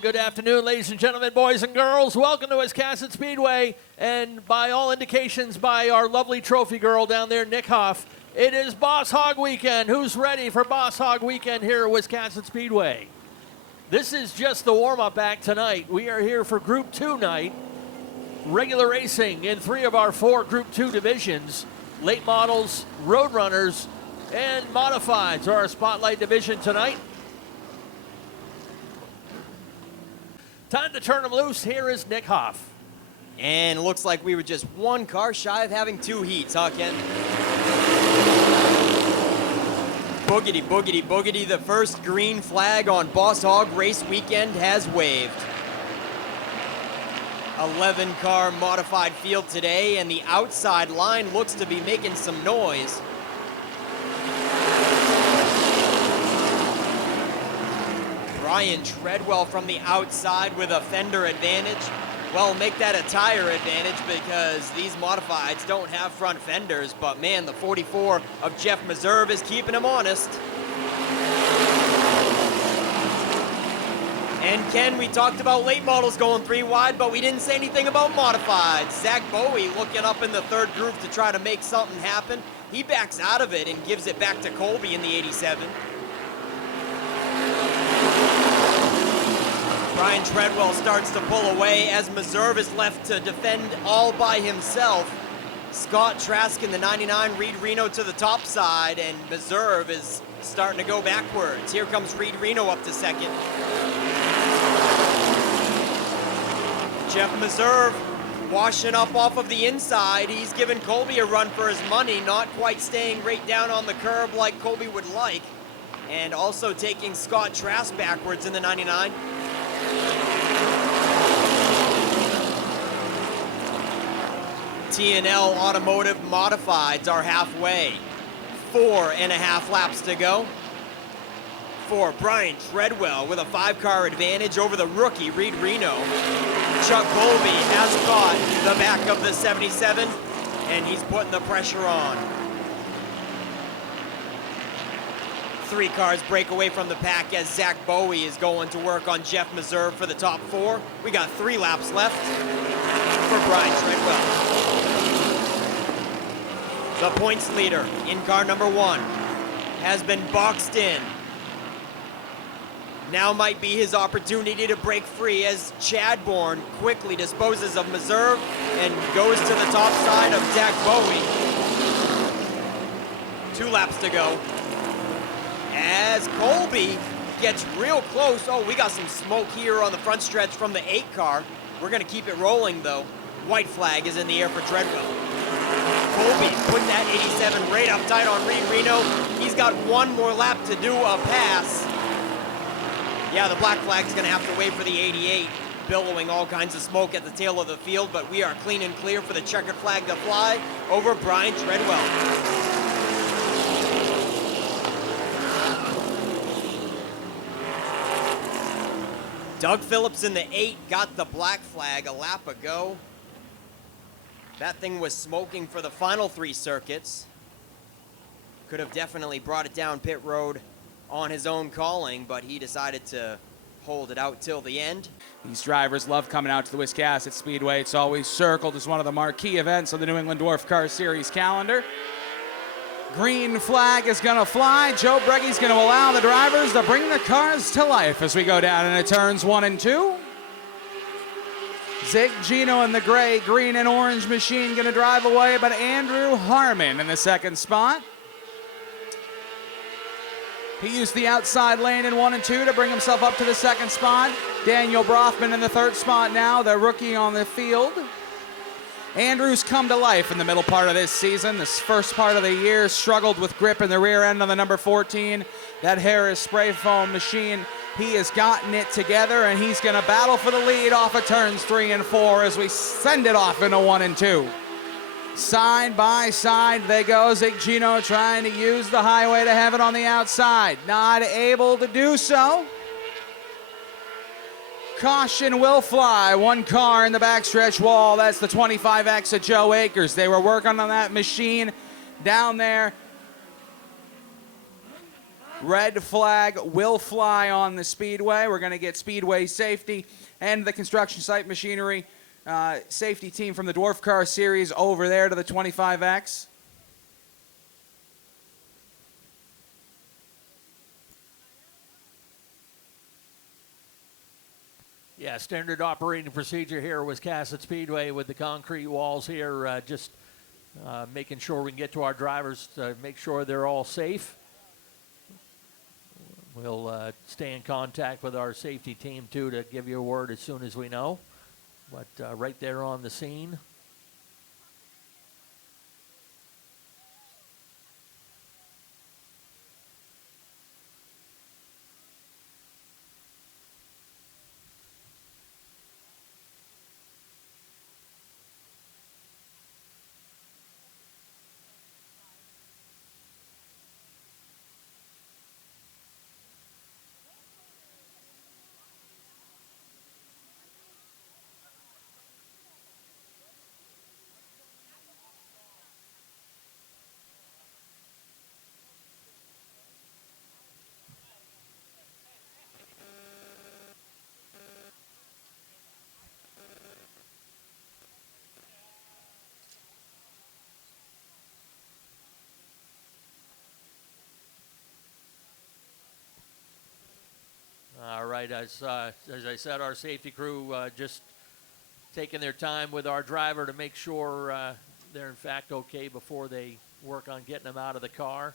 good afternoon, ladies and gentlemen, boys and girls. Welcome to Wiscasset Speedway, and by all indications, by our lovely trophy girl down there, Nick Hoff, it is Boss Hogg weekend. Who's ready for Boss Hogg weekend here at Wiscasset Speedway? This is just the warm-up act tonight. We are here for Group 2 night. Regular racing in 3 of our 4 Group 2 divisions. Late models, Roadrunners, and Modifieds are our spotlight division tonight. Time to turn them loose. Here is Nick Hoff. And it looks like we were just 1 car shy of having 2 heats, huh, Ken? Boogity, boogity, boogity. The first green flag on Boss Hogg race weekend has waved. 11-car modified field today, and the outside line looks to be making some noise. Brian Treadwell from the outside with a fender advantage. Well, make that a tire advantage because these modifieds don't have front fenders, but man, the 44 of Jeff Meserve is keeping him honest. And Ken, we talked about late models going 3 wide, but we didn't say anything about modifieds. Zach Bowie looking up in the 3rd group to try to make something happen. He backs out of it and gives it back to Colby in the 87. Brian Treadwell starts to pull away as Meserve is left to defend all by himself. Scott Trask in the 99, Reed Reno to the top side, and Meserve is starting to go backwards. Here comes Reed Reno up to 2nd. Jeff Meserve washing up off of the inside. He's giving Colby a run for his money, not quite staying right down on the curb like Colby would like. And also taking Scott Trask backwards in the 99. T&L Automotive Modifieds are halfway. 4.5 laps to go. For Brian Treadwell with a 5-car advantage over the rookie Reed Reno. Chuck Colby has caught the back of the 77, and he's putting the pressure on. 3 cars break away from the pack as Zach Bowie is going to work on Jeff Meserve for the top 4. We got 3 laps left for Brian Treadwell. The points leader in car number 1 has been boxed in. Now might be his opportunity to break free as Chadbourne quickly disposes of Meserve and goes to the top side of Zach Bowie. 2 laps to go. As Colby gets real close. Oh, we got some smoke here on the front stretch from the 8 car. We're gonna keep it rolling though. White flag is in the air for Treadwell. Colby put that 87 right up tight on Reed Reno. He's got 1 more lap to do a pass. Yeah, the black flag's gonna have to wait for the 88, billowing all kinds of smoke at the tail of the field, but we are clean and clear for the checkered flag to fly over Brian Treadwell. Doug Phillips in the 8 got the black flag a lap ago. That thing was smoking for the final 3 circuits. Could have definitely brought it down pit road on his own calling, but he decided to hold it out till the end. These drivers love coming out to the Wiscasset Speedway. It's always circled as one of the marquee events of the New England Dwarf Car Series calendar. Green flag is gonna fly. Joe Breggy's gonna allow the drivers to bring the cars to life as we go down into turns 1 and 2. Zig Geno in the gray, green and orange machine gonna drive away, but Andrew Harmon in the 2nd spot. He used the outside lane in 1 and 2 to bring himself up to the 2nd spot. Daniel Brofman in the 3rd spot now, the rookie on the field. Andrew's come to life in the middle part of this season. This first part of the year struggled with grip in the rear end on the number 14. That Harris spray foam machine, he has gotten it together, and he's gonna battle for the lead off of turns 3 and 4 as we send it off into 1 and 2. Side by side they go. Zig Geno trying to use the highway to have it on the outside. Not able to do so. Caution will fly. 1 car in the backstretch wall. That's the 25X of Joe Akers. They were working on that machine down there Red flag will fly on the speedway. We're going to get speedway safety and the construction site machinery safety team from the Dwarf Car Series over there to the 25X. Yeah, standard operating procedure here at Wiscasset Speedway with the concrete walls here, just making sure we can get to our drivers to make sure they're all safe. We'll stay in contact with our safety team, too, to give you a word as soon as we know. But right there on the scene. All right, as I said, our safety crew just taking their time with our driver to make sure they're in fact okay before they work on getting them out of the car.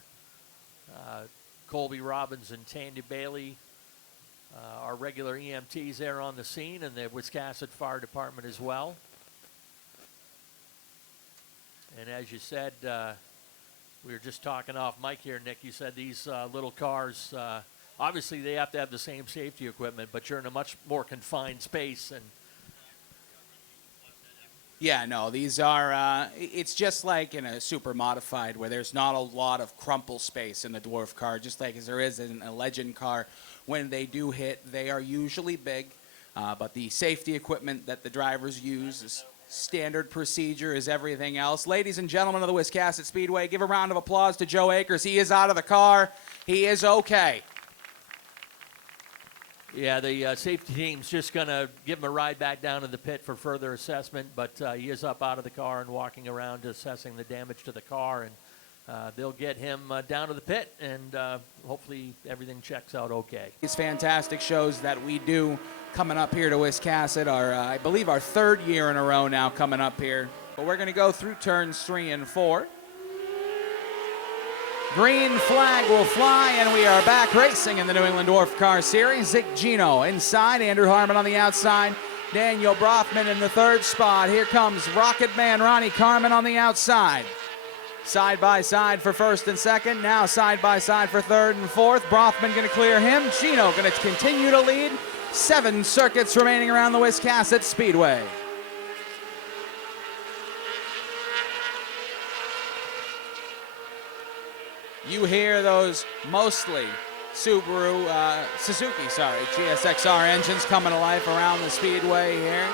Colby Robbins and Tandy Bailey, our regular EMTs there on the scene, and the Wiscasset Fire Department as well. And as you said, we were just talking off mic here, Nick, you said these little cars, obviously they have to have the same safety equipment, but you're in a much more confined space. And yeah, no, these are, it's just like in a super modified where there's not a lot of crumple space in the Dwarf car, just like as there is in a Legend car. When they do hit, they are usually big, but the safety equipment that the drivers use is standard procedure as everything else. Ladies and gentlemen of the Wiscasset Speedway, give a round of applause to Joe Akers. He is out of the car. He is okay. yeah, the safety team's just going to give him a ride back down to the pit for further assessment, but he is up out of the car and walking around assessing the damage to the car, and they'll get him down to the pit, and hopefully everything checks out okay. These fantastic shows that we do coming up here to Wiscasset are, I believe, our third year in a row now coming up here. But we're going to go through turns 3 and 4. Green flag will fly, and we are back racing in the New England Dwarf Car Series. Zig Geno inside, Andrew Harmon on the outside, Daniel Brofman in the third spot. Here comes Rocket Man Ronnie Carmen on the outside. Side by side for first and second, now side by side for third and fourth. Brofman going to clear him. Geno going to continue to lead. 7 circuits remaining around the Wiscasset Speedway. You hear those mostly Suzuki, GSXR engines coming to life around the speedway here.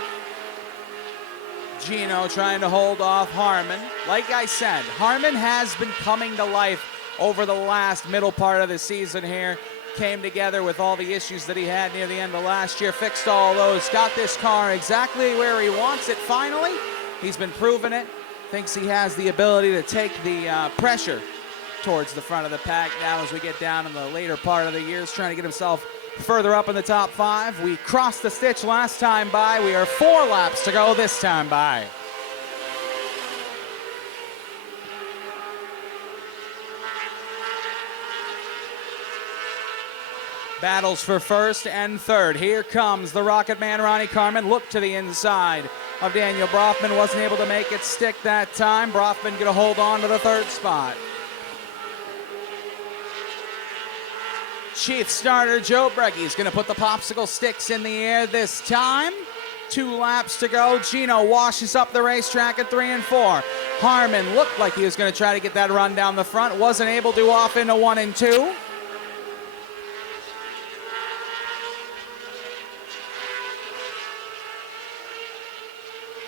Geno trying to hold off Harmon. Like I said, Harmon has been coming to life over the last middle part of the season here. Came together with all the issues that he had near the end of last year, fixed all those, got this car exactly where he wants it finally. He's been proving it, thinks he has the ability to take the pressure towards the front of the pack now as we get down in the later part of the year. He's trying to get himself further up in the top 5. We crossed the stitch last time by. We are 4 laps to go this time by. Battles for first and third. Here comes the Rocket Man Ronnie Carmen. Look to the inside of Daniel Brofman. Wasn't able to make it stick that time. Brofman going to hold on to the third spot. Chief starter Joe Breggy is going to put the popsicle sticks in the air this time. 2 laps to go. Geno washes up the racetrack at 3 and 4. Harmon looked like he was going to try to get that run down the front. Wasn't able to, off into 1 and 2.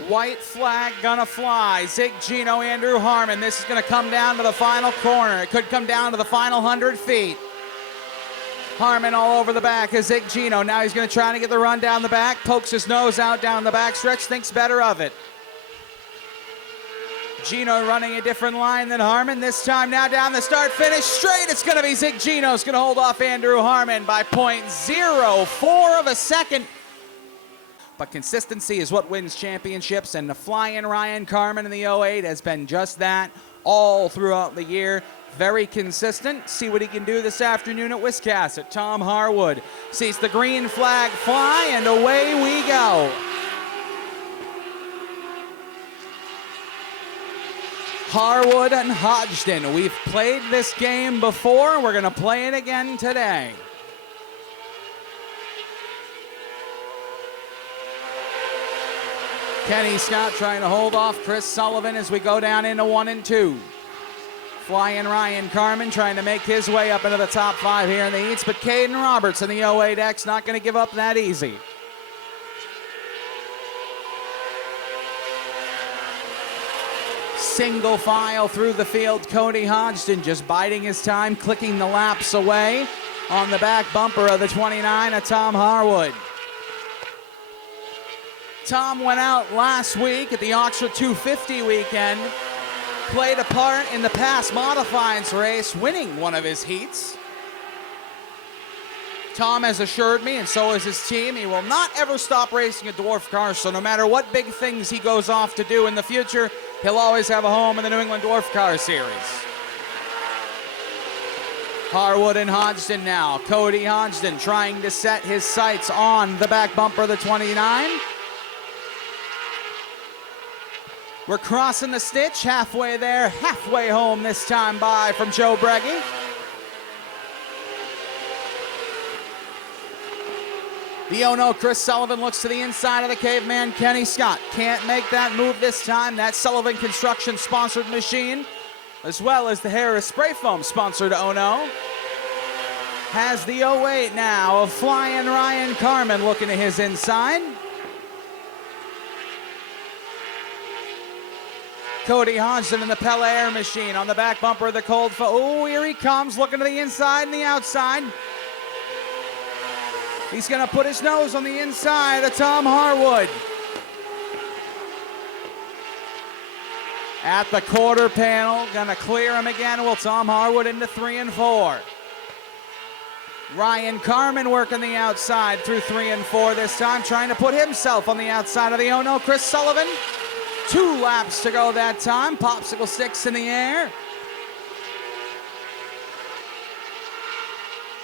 White flag gonna fly. Zig Geno, Andrew Harmon. This is gonna come down to the final corner. It could come down to the final 100 feet. Harmon all over the back is Zig Geno. Now he's going to try to get the run down the back. Pokes his nose out down the back stretch. Thinks better of it. Geno running a different line than Harmon. This time now down the start finish straight. It's going to be Zig Geno. It's going to hold off Andrew Harmon by 0.04 of a second. But consistency is what wins championships, and the flying Ryan Carmen in the 08 has been just that all throughout the year. Very consistent. See what he can do this afternoon at Wiscasset. Tom Harwood sees the green flag fly, and away we go. Harwood and Hodgson. We've played this game before. We're going to play it again today. Kenny Scott trying to hold off Chris Sullivan as we go down into 1 and 2. Flying Ryan Carmen trying to make his way up into the top 5 here in the heats, but Caden Roberts in the 08X not going to give up that easy. Single file through the field. Cody Hodgson just biding his time, clicking the laps away on the back bumper of the 29 of Tom Harwood. Tom went out last week at the Oxford 250 weekend, played a part in the past Modifieds race, winning one of his heats. Tom has assured me, and so has his team, he will not ever stop racing a dwarf car, so no matter what big things he goes off to do in the future, he'll always have a home in the New England Dwarf Car Series. Harwood and Hodgson now. Cody Hodgson trying to set his sights on the back bumper of the 29. We're crossing the stitch, halfway there, halfway home this time by from Joe Breggy. The oh no, Chris Sullivan looks to the inside of the caveman. Kenny Scott can't make that move this time. That Sullivan Construction sponsored machine, as well as the Harris Spray Foam sponsored oh no, has the 08 now of flying Ryan Carmen looking to his inside. Cody Hodgson in the Pella Air machine on the back bumper of the Cold Oh, here he comes, looking to the inside and the outside. He's going to put his nose on the inside of Tom Harwood. At the quarter panel, going to clear him again. Will Tom Harwood into 3 and 4. Ryan Carmen working the outside through 3 and 4 this time, trying to put himself on the outside of the oh no, Chris Sullivan. 2 laps to go that time. Popsicle sticks in the air.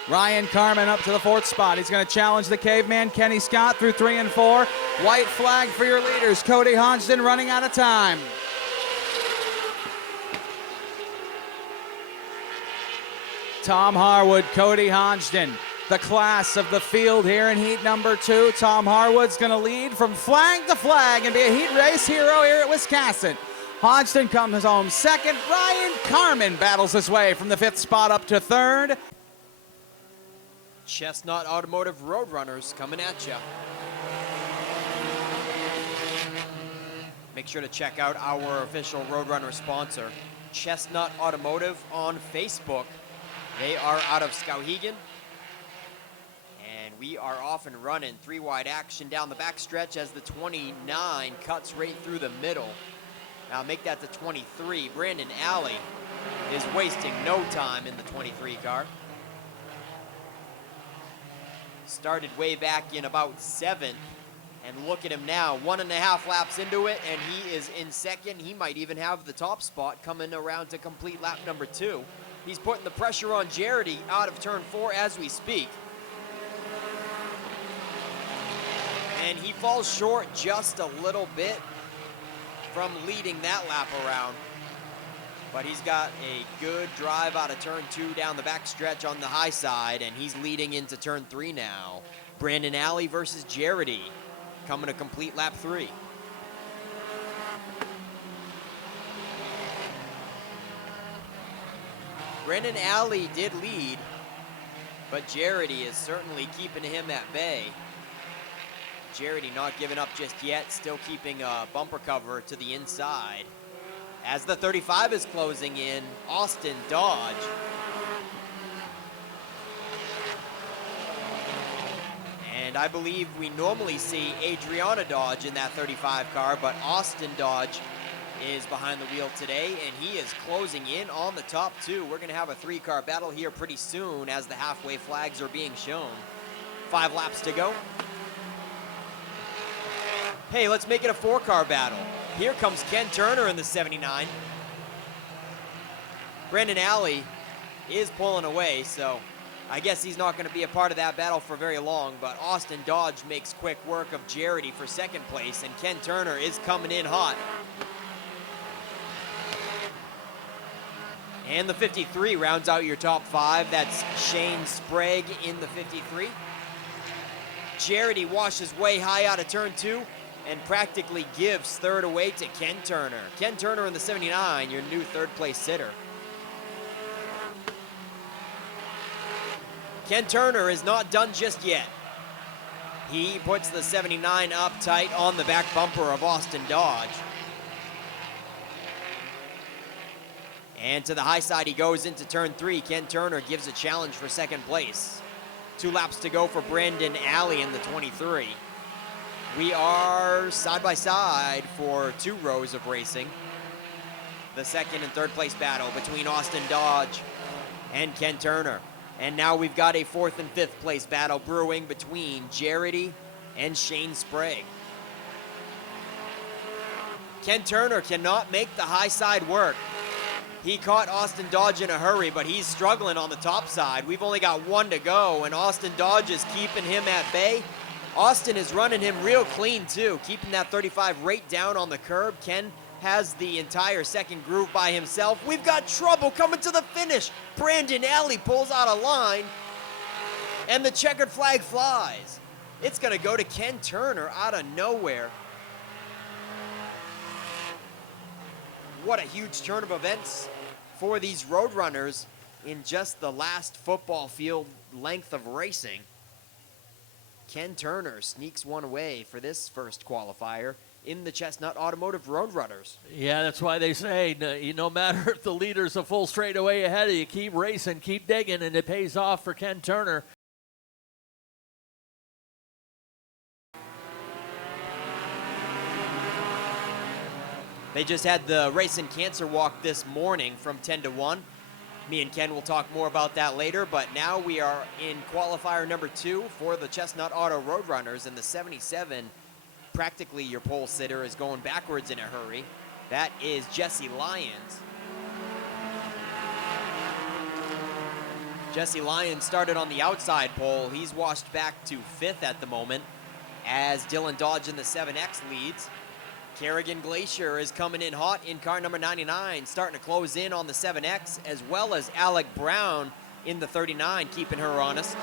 Ryan Carmen up to the 4th spot. He's going to challenge the caveman Kenny Scott through 3 and 4. White flag for your leaders. Cody Hodgson running out of time. Tom Harwood, Cody Hodgson, the class of the field here in heat number 2. Tom Harwood's going to lead from flag to flag and be a heat race hero here at Wiscasset. Hodgson comes home second. Ryan Carmen battles his way from the 5th spot up to 3rd. Chestnut Automotive Roadrunners coming at you. Make sure to check out our official Roadrunner sponsor, Chestnut Automotive, on Facebook. They are out of Skowhegan, and we are off and running 3-wide action down the back stretch as the 29 cuts right through the middle. Now make that the 23. Brandon Alley is wasting no time in the 23 car. Started way back in about 7th, and look at him now, 1.5 laps into it, and he is in 2nd. He might even have the top spot coming around to complete lap number 2. He's putting the pressure on Jarity out of turn 4 as we speak. And he falls short just a little bit from leading that lap around. But he's got a good drive out of turn 2 down the back stretch on the high side, and he's leading into turn 3 now. Brandon Alley versus Jarity, coming to complete lap 3. Brandon Alley did lead, but Jarity is certainly keeping him at bay. Jarity not giving up just yet, still keeping a bumper cover to the inside. As the 35 is closing in, Austin Dodge And I believe we normally see Adriana Dodge in that 35 car, but Austin Dodge is behind the wheel today, and he is closing in on the top two. We're going to have a 3-car battle here pretty soon as the halfway flags are being shown. 5 laps to go. Hey, let's make it a 4-car battle. Here comes Ken Turner in the 79. Brandon Alley is pulling away, so I guess he's not going to be a part of that battle for very long, but Austin Dodge makes quick work of Jarity for second place, and Ken Turner is coming in hot. And the 53 rounds out your top 5. That's Shane Sprague in the 53. Jarity washes way high out of turn 2 and practically gives third away to Ken Turner. Ken Turner in the 79, your new third place sitter. Ken Turner is not done just yet. He puts the 79 up tight on the back bumper of Austin Dodge. And to the high side he goes into turn 3. Ken Turner gives a challenge for second place. 2 laps to go for Brandon Alley in the 23. We are side by side for 2 rows of racing. The second and third place battle between Austin Dodge and Ken Turner. And now we've got a 4th and 5th place battle brewing between Jarity and Shane Sprague. Ken Turner cannot make the high side work. He caught Austin Dodge in a hurry, but he's struggling on the top side. We've only got 1 to go, and Austin Dodge is keeping him at bay. Austin is running him real clean, too, keeping that 35 right down on the curb. Ken has the entire second groove by himself. We've got trouble coming to the finish. Brandon Alley pulls out of line, and the checkered flag flies. It's going to go to Ken Turner out of nowhere. What a huge turn of events for these Roadrunners in just the last football field length of racing. Ken Turner sneaks one away for this first qualifier in the Chestnut Automotive Roadrunners. Yeah, that's why they say no matter if the leader's a full straightaway ahead of you, keep racing, keep digging, and it pays off for Ken Turner. They just had the Racing Cancer Walk this morning from 10 to 1. Me and Ken will talk more about that later, but now we are in qualifier number 2 for the Chestnut Auto Roadrunners, and the 77, practically your pole sitter, is going backwards in a hurry. That is Jesse Lyons. Jesse Lyons started on the outside pole. He's washed back to 5th at the moment as Dylan Dodge in the 7X leads. Kerrigan Glacier is coming in hot in car number 99, starting to close in on the 7X, as well as Alec Brown in the 39, keeping her honest.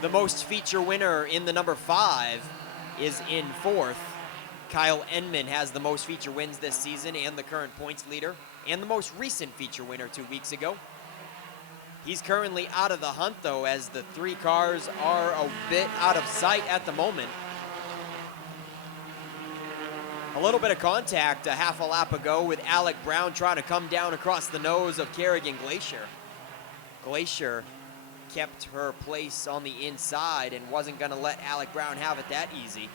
The most feature winner in the number 5 is in 4th. Kyle Enman has the most feature wins this season and the current points leader, and the most recent feature winner 2 weeks ago. He's currently out of the hunt, though, as the 3 cars are a bit out of sight at the moment. A little bit of contact a half a lap ago with Alec Brown trying to come down across the nose of Kerrigan Glacier. Glacier kept her place on the inside and wasn't going to let Alec Brown have it that easy.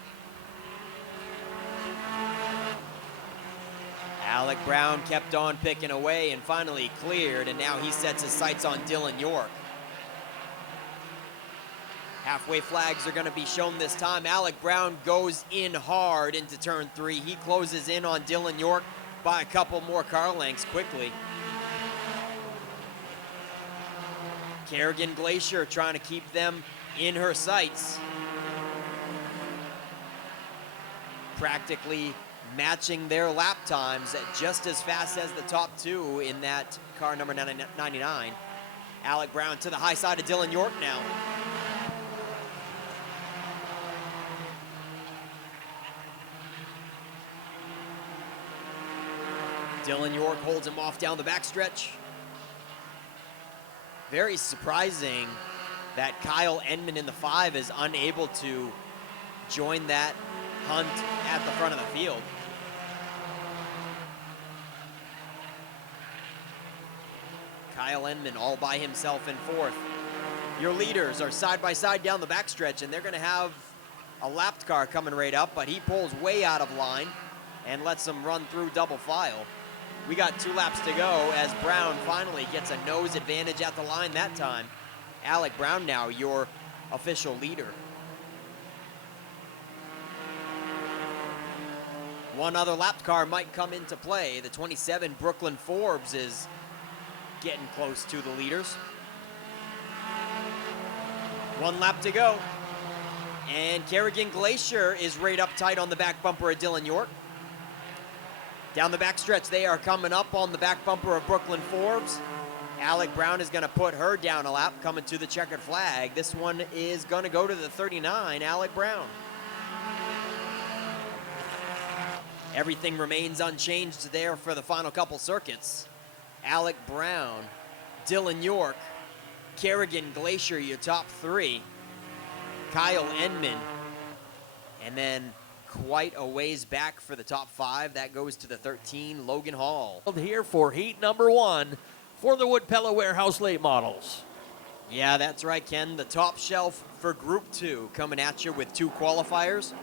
Alec Brown kept on picking away and finally cleared, and now he sets his sights on Dylan York. Halfway flags are going to be shown this time. Alec Brown goes in hard into turn 3. He closes in on Dylan York by a couple more car lengths quickly. Kerrigan Glacier trying to keep them in her sights. Practically matching their lap times at just as fast as the top 2 in that car number 99. Alec Brown to the high side of Dylan York now. Dylan York holds him off down the backstretch. Very surprising that Kyle Enman in the 5 is unable to join that hunt at the front of the field. Kyle Enman all by himself in 4th. Your leaders are side by side down the backstretch, and they're going to have a lapped car coming right up, but he pulls way out of line and lets them run through double file. We got 2 laps to go as Brown finally gets a nose advantage at the line that time. Alec Brown now your official leader. One other lapped car might come into play. The 27 Brooklyn Forbes is getting close to the leaders. 1 lap to go. And Kerrigan Glacier is right up tight on the back bumper of Dylan York. Down the backstretch, they are coming up on the back bumper of Brooklyn Forbes. Alec Brown is going to put her down a lap, coming to the checkered flag. This one is going to go to the 39, Alec Brown. Everything remains unchanged there for the final couple circuits. Alec Brown, Dylan York, Kerrigan Glacier, your top 3. Kyle Enman, and then quite a ways back for the top 5. That goes to the 13, Logan Hall. Here for heat number 1 for the Woodpella Warehouse late models. Yeah, that's right, Ken. The top shelf for Group 2 coming at you with 2 qualifiers.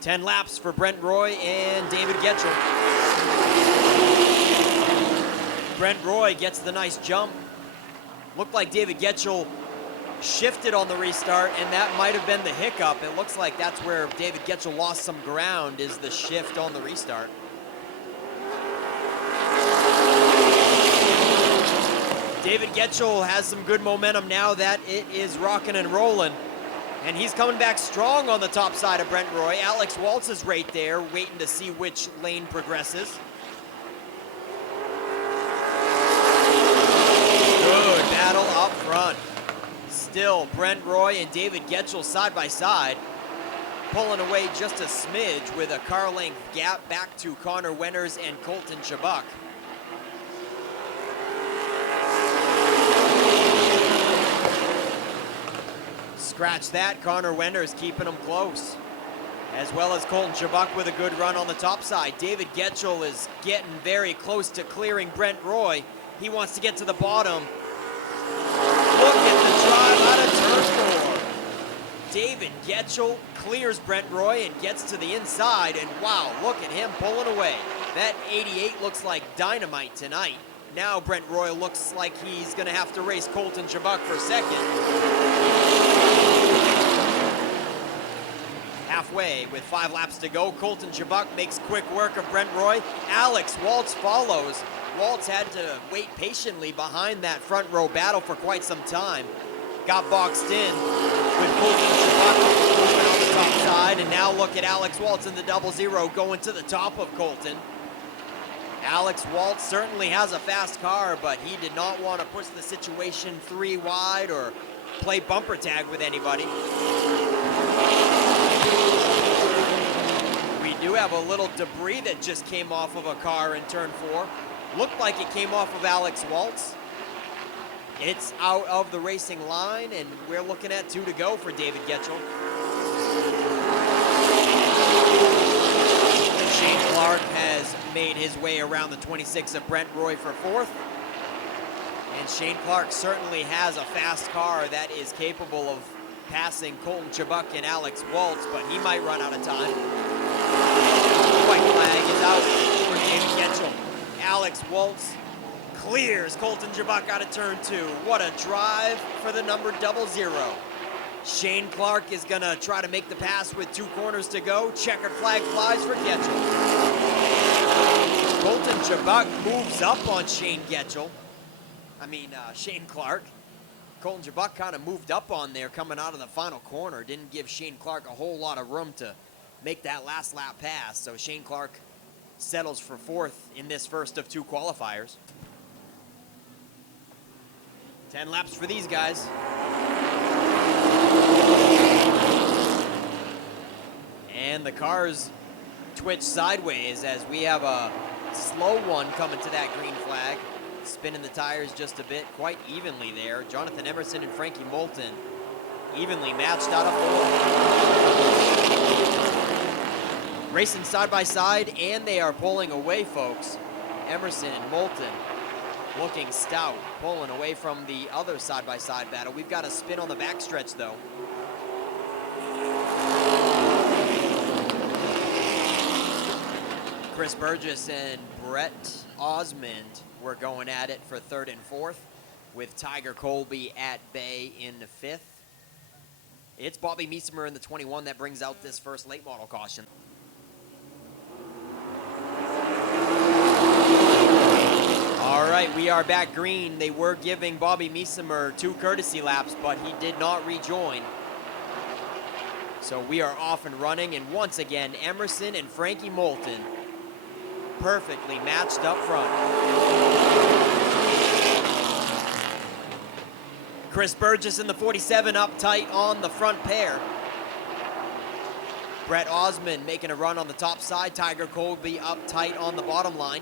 10 laps for Brent Roy and David Getchell. Brent Roy gets the nice jump. Looked like David Getchell shifted on the restart, and that might have been the hiccup. It looks like that's where David Getchell lost some ground, is the shift on the restart. David Getchell has some good momentum now that it is rocking and rolling, and he's coming back strong on the top side of Brent Roy. Alex Waltz is right there, waiting to see which lane progresses. Good battle up front. Still, Brent Roy and David Getchell side by side, pulling away just a smidge with a car length gap back to Connor Wenners and Colton Chabuk. Scratch that, Connor Wenners keeping them close, as well as Colton Chabuk with a good run on the top side. David Getchell is getting very close to clearing Brent Roy. He wants to get to the bottom. Look at the drive out of turn 4. David Getchell clears Brent Roy and gets to the inside, and wow, look at him pulling away. That 88 looks like dynamite tonight. Now Brent Roy looks like he's going to have to race Colton Chabuk for second. Halfway with 5 laps to go, Colton Chabuk makes quick work of Brent Roy. Alex Waltz follows. Waltz had to wait patiently behind that front row battle for quite some time. Got boxed in with Colton Chabuk moving on the top side, and now look at Alex Waltz in the 00 going to the top of Colton. Alex Waltz certainly has a fast car, but he did not want to push the situation 3 wide or play bumper tag with anybody. We do have a little debris that just came off of a car in turn 4. Looked like it came off of Alex Waltz. It's out of the racing line, and we're looking at 2 to go for David Getchell. Shane Clark has made his way around the 26 of Brent Roy for 4th. And Shane Clark certainly has a fast car that is capable of passing Colton Chabuk and Alex Waltz, but he might run out of time. White flag is out for David Getchell. Alex Waltz clears Colton Chabuk out of turn 2. What a drive for the number 00. Shane Clark is going to try to make the pass with 2 corners to go. Checkered flag flies for Getchell. Colton Chabuk moves up on Shane Clark. Colton Chabuk kind of moved up on there coming out of the final corner. Didn't give Shane Clark a whole lot of room to make that last lap pass. So Shane Clark settles for 4th in this first of 2 qualifiers. 10 laps for these guys. And the cars twitch sideways as we have a slow one coming to that green flag. Spinning the tires just a bit, quite evenly there. Jonathan Emerson and Frankie Moulton evenly matched out of 4. Racing side by side, and they are pulling away, folks. Emerson and Moulton looking stout, pulling away from the other side-by-side battle. We've got a spin on the backstretch, though. Chris Burgess and Brett Osmond were going at it for third and fourth, with Tiger Colby at bay in the fifth. It's Bobby Meesemer in the 21 that brings out this first late model caution. All right, we are back green. They were giving Bobby Meesemer 2 courtesy laps, but he did not rejoin. So we are off and running, and once again, Emerson and Frankie Moulton perfectly matched up front. Chris Burgess in the 47 up tight on the front pair. Brett Osmond making a run on the top side. Tiger Colby up tight on the bottom line.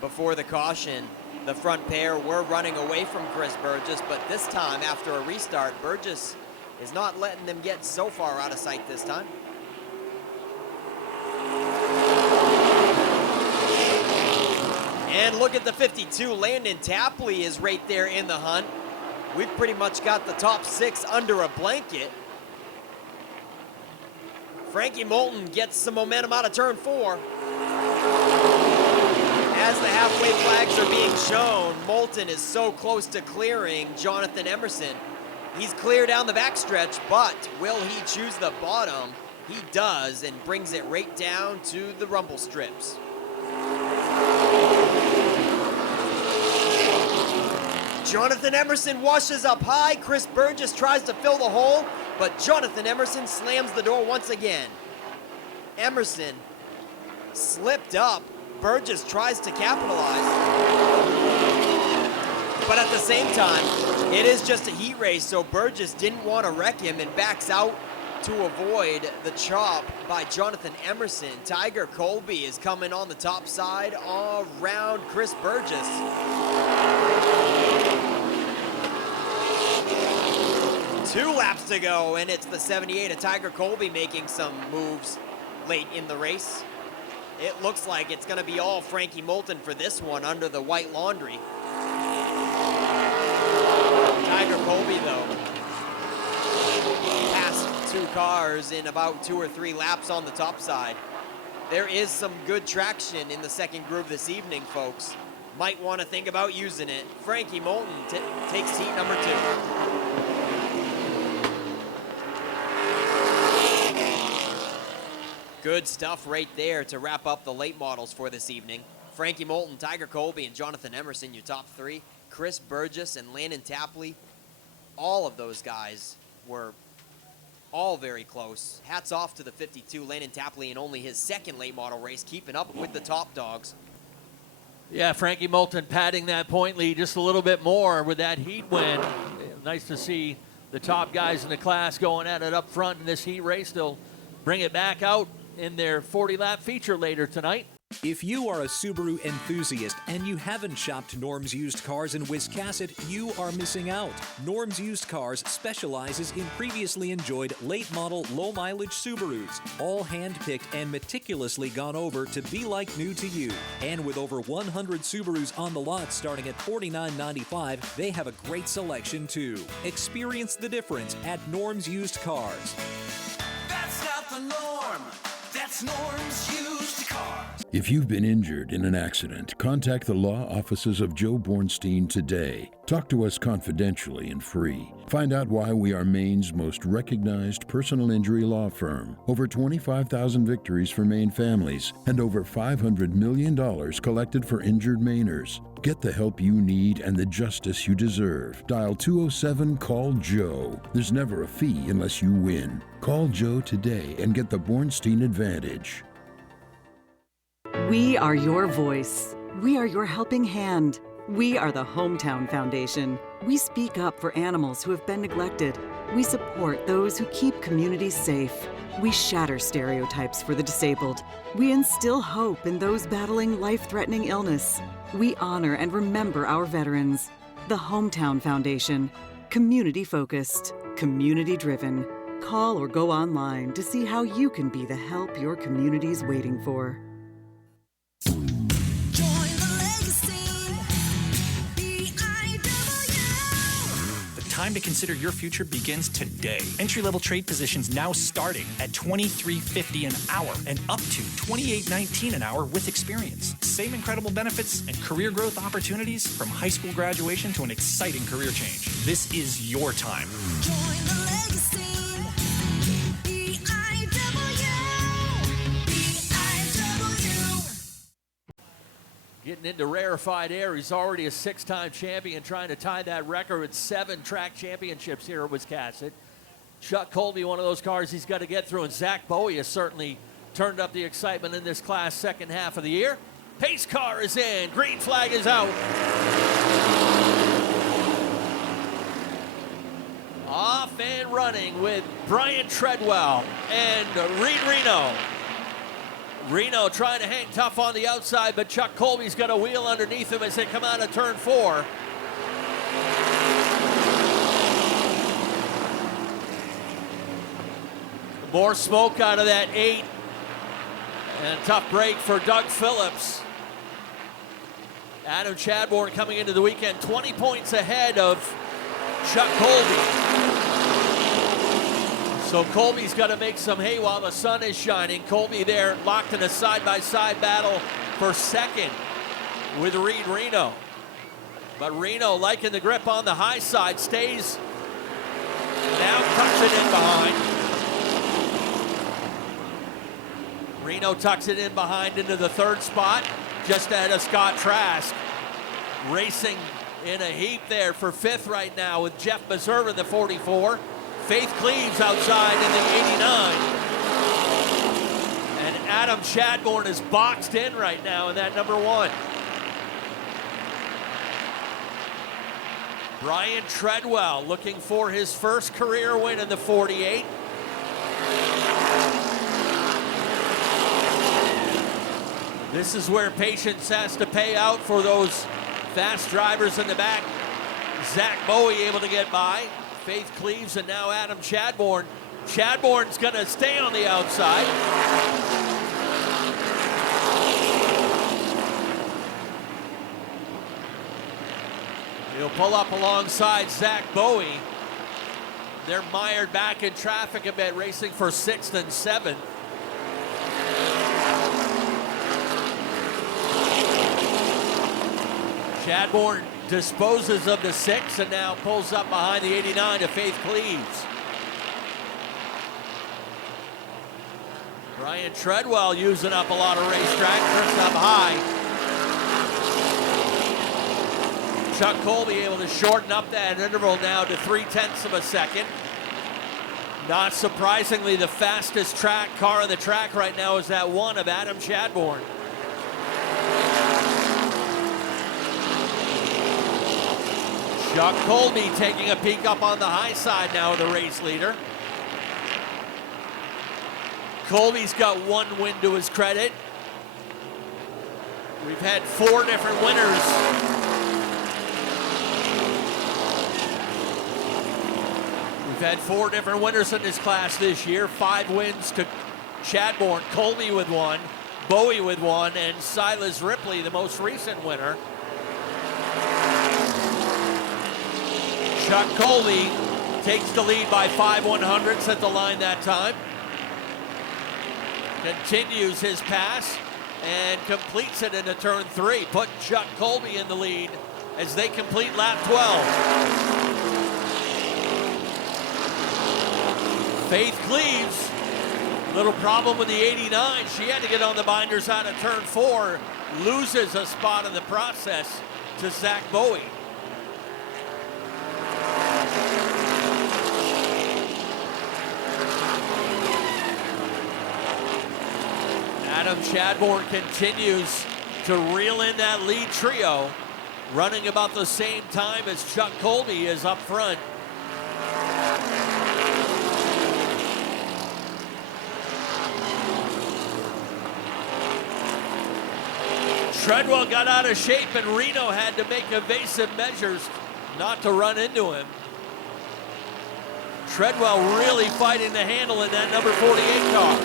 Before the caution, the front pair were running away from Chris Burgess, but this time, after a restart, Burgess is not letting them get so far out of sight this time. And look at the 52. Landon Tapley is right there in the hunt. We've pretty much got the top 6 under a blanket. Frankie Moulton gets some momentum out of turn 4. As the halfway flags are being shown, Moulton is so close to clearing Jonathan Emerson. He's clear down the backstretch, but will he choose the bottom? He does, and brings it right down to the rumble strips. Jonathan Emerson washes up high. Chris Burgess tries to fill the hole, but Jonathan Emerson slams the door once again. Emerson slipped up. Burgess tries to capitalize. But at the same time, it is just a heat race, so Burgess didn't want to wreck him and backs out to avoid the chop by Jonathan Emerson. Tiger Colby is coming on the top side around Chris Burgess. Two laps to go, and it's the 78 of Tiger Colby making some moves late in the race. It looks like it's going to be all Frankie Moulton for this one under the white laundry. Tiger Colby, though, passed 2 cars in about 2 or 3 laps on the top side. There is some good traction in the second groove this evening, folks. Might want to think about using it. Frankie Moulton takes seat number 2. Good stuff right there to wrap up the late models for this evening. Frankie Moulton, Tiger Colby, and Jonathan Emerson, your top 3. Chris Burgess and Landon Tapley, all of those guys were all very close. Hats off to the 52, Landon Tapley, in only his second late model race, keeping up with the top dogs. Yeah, Frankie Moulton padding that point lead just a little bit more with that heat win. Nice to see the top guys in the class going at it up front in this heat race. They'll bring it back out in their 40-lap feature later tonight. If you are a Subaru enthusiast and you haven't shopped Norm's Used Cars in Wiscasset, you are missing out. Norm's Used Cars specializes in previously enjoyed late-model, low-mileage Subarus, all hand-picked and meticulously gone over to be like new to you. And with over 100 Subarus on the lot starting at $49.95, they have a great selection too. Experience the difference at Norm's Used Cars. That's not the norm. That's Norm's Used Cars. If you've been injured in an accident, contact the law offices of Joe Bornstein today. Talk to us confidentially and free. Find out why we are Maine's most recognized personal injury law firm. Over 25,000 victories for Maine families and over $500 million collected for injured Mainers. Get the help you need and the justice you deserve. Dial 207-CALL-JOE. There's never a fee unless you win. Call Joe today and get the Bornstein advantage. We are your voice. We are your helping hand. We are the Hometown Foundation. We speak up for animals who have been neglected. We support those who keep communities safe. We shatter stereotypes for the disabled. We instill hope in those battling life-threatening illness. We honor and remember our veterans. The Hometown Foundation. Community-focused, community-driven. Call or go online to see how you can be the help your community's waiting for. Join the legacy. BIW. The time to consider your future begins today. Entry-level trade positions now starting at $23.50 an hour and up to $28.19 an hour with experience. Same incredible benefits and career growth opportunities from high school graduation to an exciting career change. This is your time. Join the legacy. BIW. Getting into rarefied air. He's already a 6-time champion, trying to tie that record with 7 track championships here at Wiscasset. Chuck Colby, one of those cars he's got to get through, and Zach Bowie has certainly turned up the excitement in this class second half of the year. Pace car is in. Green flag is out. Off and running with Brian Treadwell and Reed Reno. Reno trying to hang tough on the outside, but Chuck Colby's got a wheel underneath him as they come out of turn 4. More smoke out of that 8. And a tough break for Doug Phillips. Adam Chadbourne coming into the weekend 20 points ahead of Chuck Colby. So Colby's got to make some hay while the sun is shining. Colby there locked in a side-by-side battle for second with Reed Reno. But Reno, liking the grip on the high side, stays, now tucks it in behind. Reno tucks it in behind into the 3rd spot, just ahead of Scott Trask. Racing in a heap there for 5th right now with Jeff Meserva, the 44. Faith Cleaves outside in the 89. And Adam Chadbourne is boxed in right now in that number 1. Brian Treadwell looking for his first career win in the 48. This is where patience has to pay out for those fast drivers in the back. Zach Bowie able to get by. Faith Cleaves and now Adam Chadbourne. Chadbourne's going to stay on the outside. He'll pull up alongside Zach Bowie. They're mired back in traffic a bit, racing for 6th and 7th. Chadbourne disposes of the 6 and now pulls up behind the 89 to Faith Cleaves. Brian Treadwell using up a lot of racetrack, trips up high. Chuck Colby able to shorten up that interval now to 0.3 of a second. Not surprisingly, the fastest car on the track right now is that 1 of Adam Chadbourne. Chuck Colby taking a peek up on the high side now of the race leader. Colby's got 1 win to his credit. We've had 4 different winners. We've had 4 different winners in this class this year. 5 wins to Chadbourne, Colby with 1, Bowie with 1, and Silas Ripley, the most recent winner. Chuck Colby takes the lead by 5/100ths at the line that time. Continues his pass and completes it into turn 3. Put Chuck Colby in the lead as they complete lap 12. Faith Cleaves, little problem with the 89. She had to get on the binders out of turn 4. Loses a spot in the process to Zach Bowie. Adam Chadbourne continues to reel in that lead trio, running about the same time as Chuck Colby is up front. Treadwell got out of shape and Reno had to make evasive measures not to run into him. Treadwell really fighting the handle in that number 48 car.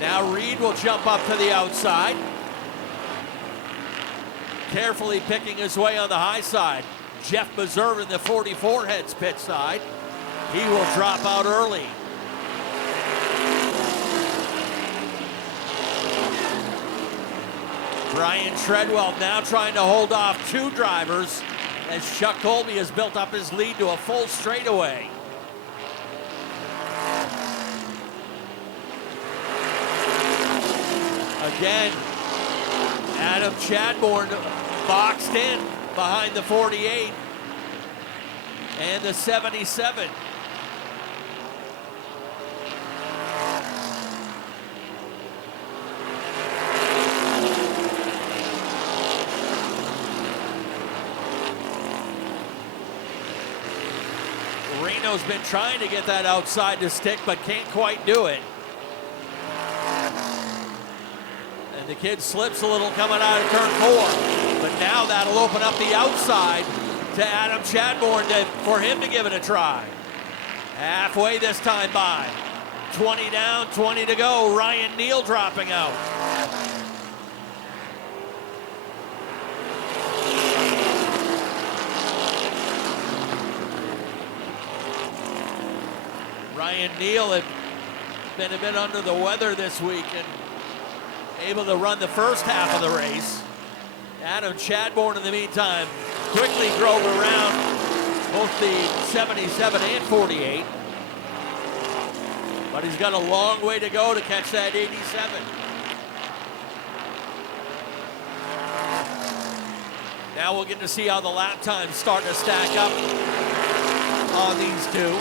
Now Reed will jump up to the outside. Carefully picking his way on the high side. Jeff Meserve in the 44 heads pit side. He will drop out early. Brian Treadwell now trying to hold off two drivers as Chuck Colby has built up his lead to a full straightaway. Again, Adam Chadbourne boxed in behind the 48 and the 77. Reno's been trying to get that outside to stick, but can't quite do it. And the kid slips a little coming out of turn 4. But now that'll open up the outside to Adam Chadbourne for him to give it a try. Halfway this time by. 20 down, 20 to go. Ryan Neal dropping out. Ryan Neal had been a bit under the weather this week and able to run the first half of the race. Adam Chadbourne, in the meantime, quickly drove around both the 77 and 48. But he's got a long way to go to catch that 87. Now we'll get to see how the lap times start to stack up on these two.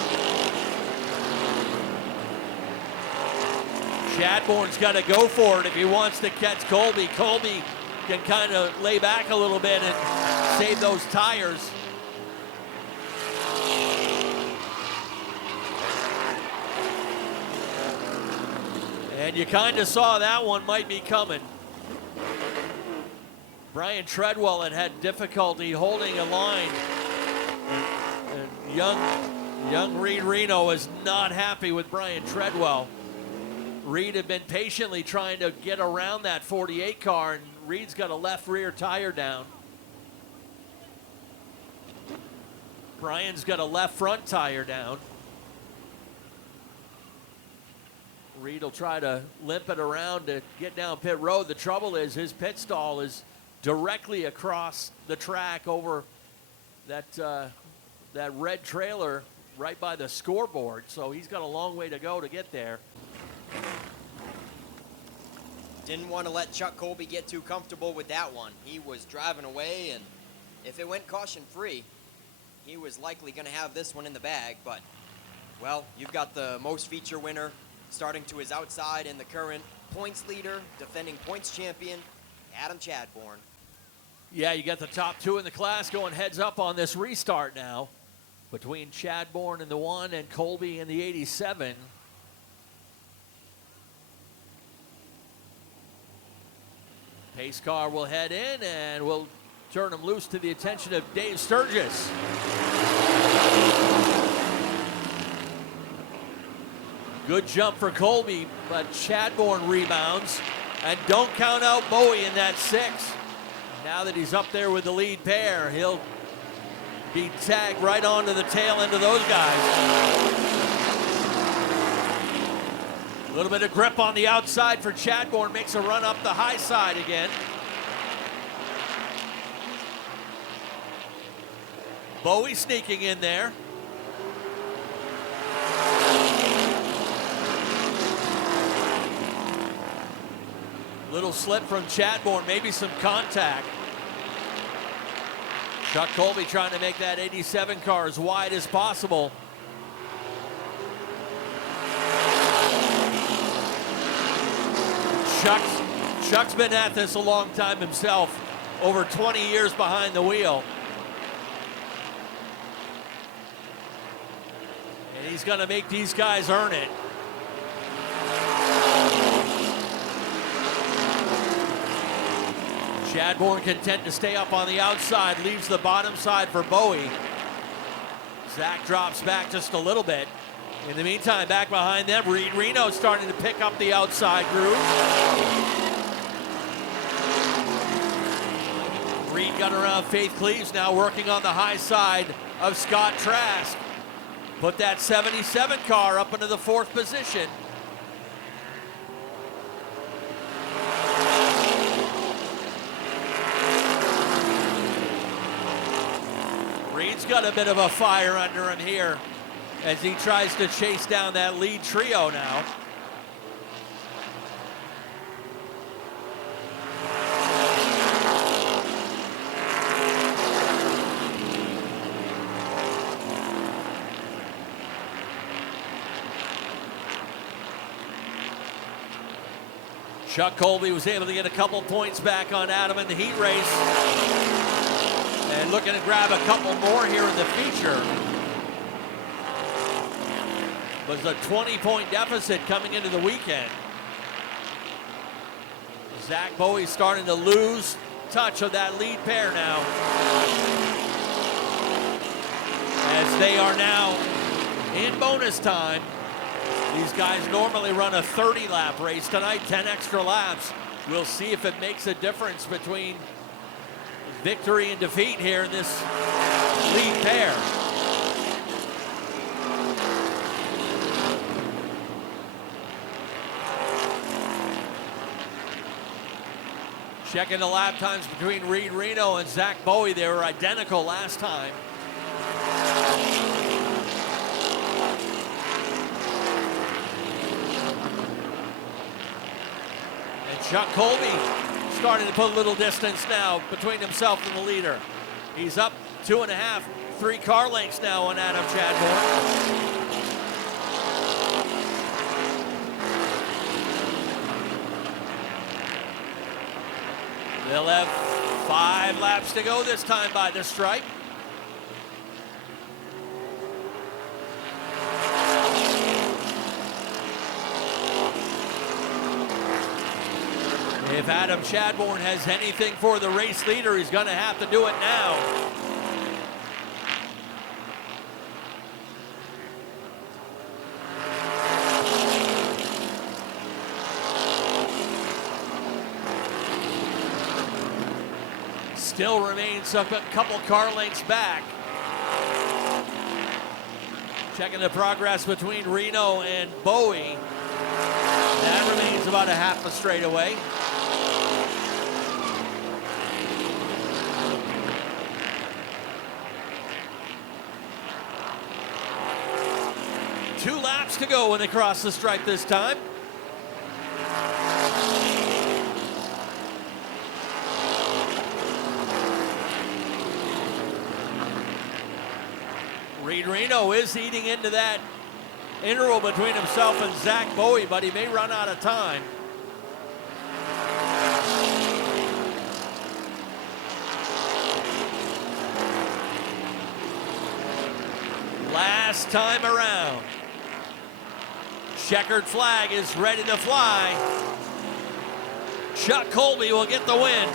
Chadbourne's got to go for it if he wants to catch Colby. Colby can kind of lay back a little bit and save those tires. And you kind of saw that one might be coming. Brian Treadwell had difficulty holding a line. And young Reed Reno is not happy with Brian Treadwell. Reed had been patiently trying to get around that 48 car, and Reed's got a left rear tire down. Brian's got a left front tire down. Reed will try to limp it around to get down pit road. The trouble is his pit stall is directly across the track over that red trailer right by the scoreboard, so he's got a long way to go to get there. Didn't want to let Chuck Colby get too comfortable with that one. He was driving away, and if it went caution-free, he was likely going to have this one in the bag. But, well, you've got the most feature winner starting to his outside and the current points leader, defending points champion, Adam Chadbourne. Yeah, you got the top two in the class going heads up on this restart now between Chadbourne in the 1 and Colby in the 87. Pace car will head in, and we'll turn him loose to the attention of Dave Sturgis. Good jump for Colby, but Chadbourne rebounds. And don't count out Bowie in that 6. Now that he's up there with the lead pair, he'll be tagged right onto the tail end of those guys. A little bit of grip on the outside for Chadbourne, makes a run up the high side again. Bowie sneaking in there. Little slip from Chadbourne, maybe some contact. Chuck Colby trying to make that 87 car as wide as possible. Chuck's been at this a long time himself, over 20 years behind the wheel. And he's gonna make these guys earn it. Chadbourne content to stay up on the outside, leaves the bottom side for Bowie. Zach drops back just a little bit. In the meantime, back behind them, Reed Reno starting to pick up the outside groove. Reed got around Faith Cleaves, now working on the high side of Scott Trask. Put that 77 car up into the 4th position. Reed's got a bit of a fire under him here as he tries to chase down that lead trio now. Chuck Colby was able to get a couple points back on Adam in the heat race. And looking to grab a couple more here in the feature. Was a 20-point deficit coming into the weekend. Zach Bowie starting to lose touch of that lead pair now. As they are now in bonus time. These guys normally run a 30-lap race tonight, 10 extra laps. We'll see if it makes a difference between victory and defeat here in this lead pair. Checking the lap times between Reed Reno and Zach Bowie. They were identical last time. Chuck Colby starting to put a little distance now between himself and the leader. He's up 2.5, 3 car lengths now on Adam Chadbourne. They'll have 5 laps to go this time by the stripe. If Adam Chadbourne has anything for the race leader, he's going to have to do it now. Still remains a couple car lengths back. Checking the progress between Reno and Bowie. That remains about a half a straightaway. Two laps to go when they cross the stripe this time. Reed Reno is eating into that interval between himself and Zach Bowie, but he may run out of time. Last time around. Checkered flag is ready to fly. Chuck Colby will get the win.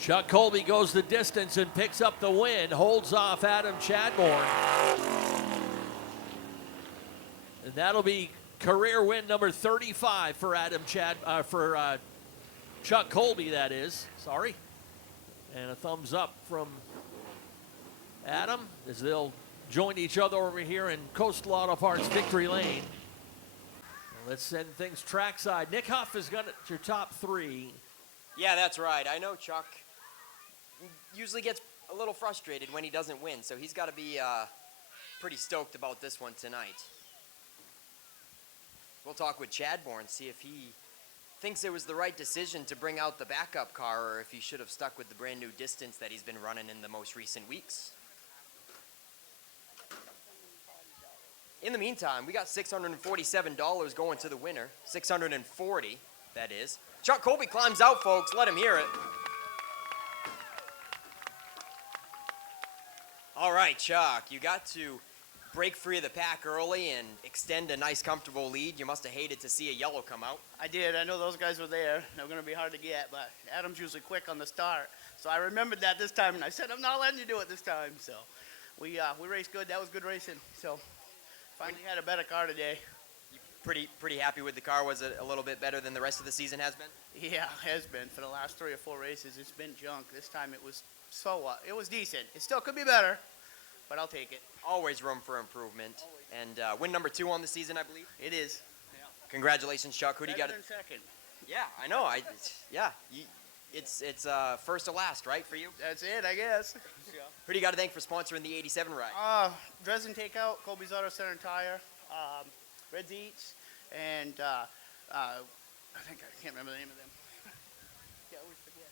Chuck Colby goes the distance and picks up the win, holds off Adam Chadbourne. And that'll be career win number 35 for Chuck Colby, that is. Sorry. And a thumbs up from Adam as they'll join each other over here in Coastal Auto Parts Victory Lane. Well, let's send things trackside. Nick Huff has got your top 3. Yeah, that's right. I know Chuck usually gets a little frustrated when he doesn't win, so he's got to be pretty stoked about this one tonight. We'll talk with Chadbourne, see if he thinks it was the right decision to bring out the backup car or if he should have stuck with the brand new distance that he's been running in the most recent weeks. In the meantime, we got $647 going to the winner. $640, that is. Chuck Colby climbs out, folks. Let him hear it. All right, Chuck, you got to break free of the pack early and extend a nice, comfortable lead. You must have hated to see a yellow come out. I did. I know those guys were there. They were going to be hard to get, but Adam's usually quick on the start. So I remembered that this time, and I said, I'm not letting you do it this time. So we raced good. That was good racing. So finally had a better car today. You pretty happy with the car? Was it a little bit better than the rest of the season has been? Yeah, it has been. For the last 3 or 4 races, it's been junk. This time it was it was decent. It still could be better, but I'll take it. Always room for improvement. Always. And win number 2 on the season, I believe? It is. Yeah. Congratulations, Chuck. Who do you got? Second. Yeah, I know. It's first to last, right, for you? That's it, I guess. Who do you got to thank for sponsoring the 87 ride? Dresden Takeout, Colby's Auto Center and Tire, Red's Eats, and I can't remember the name of them. Yeah, I always forget.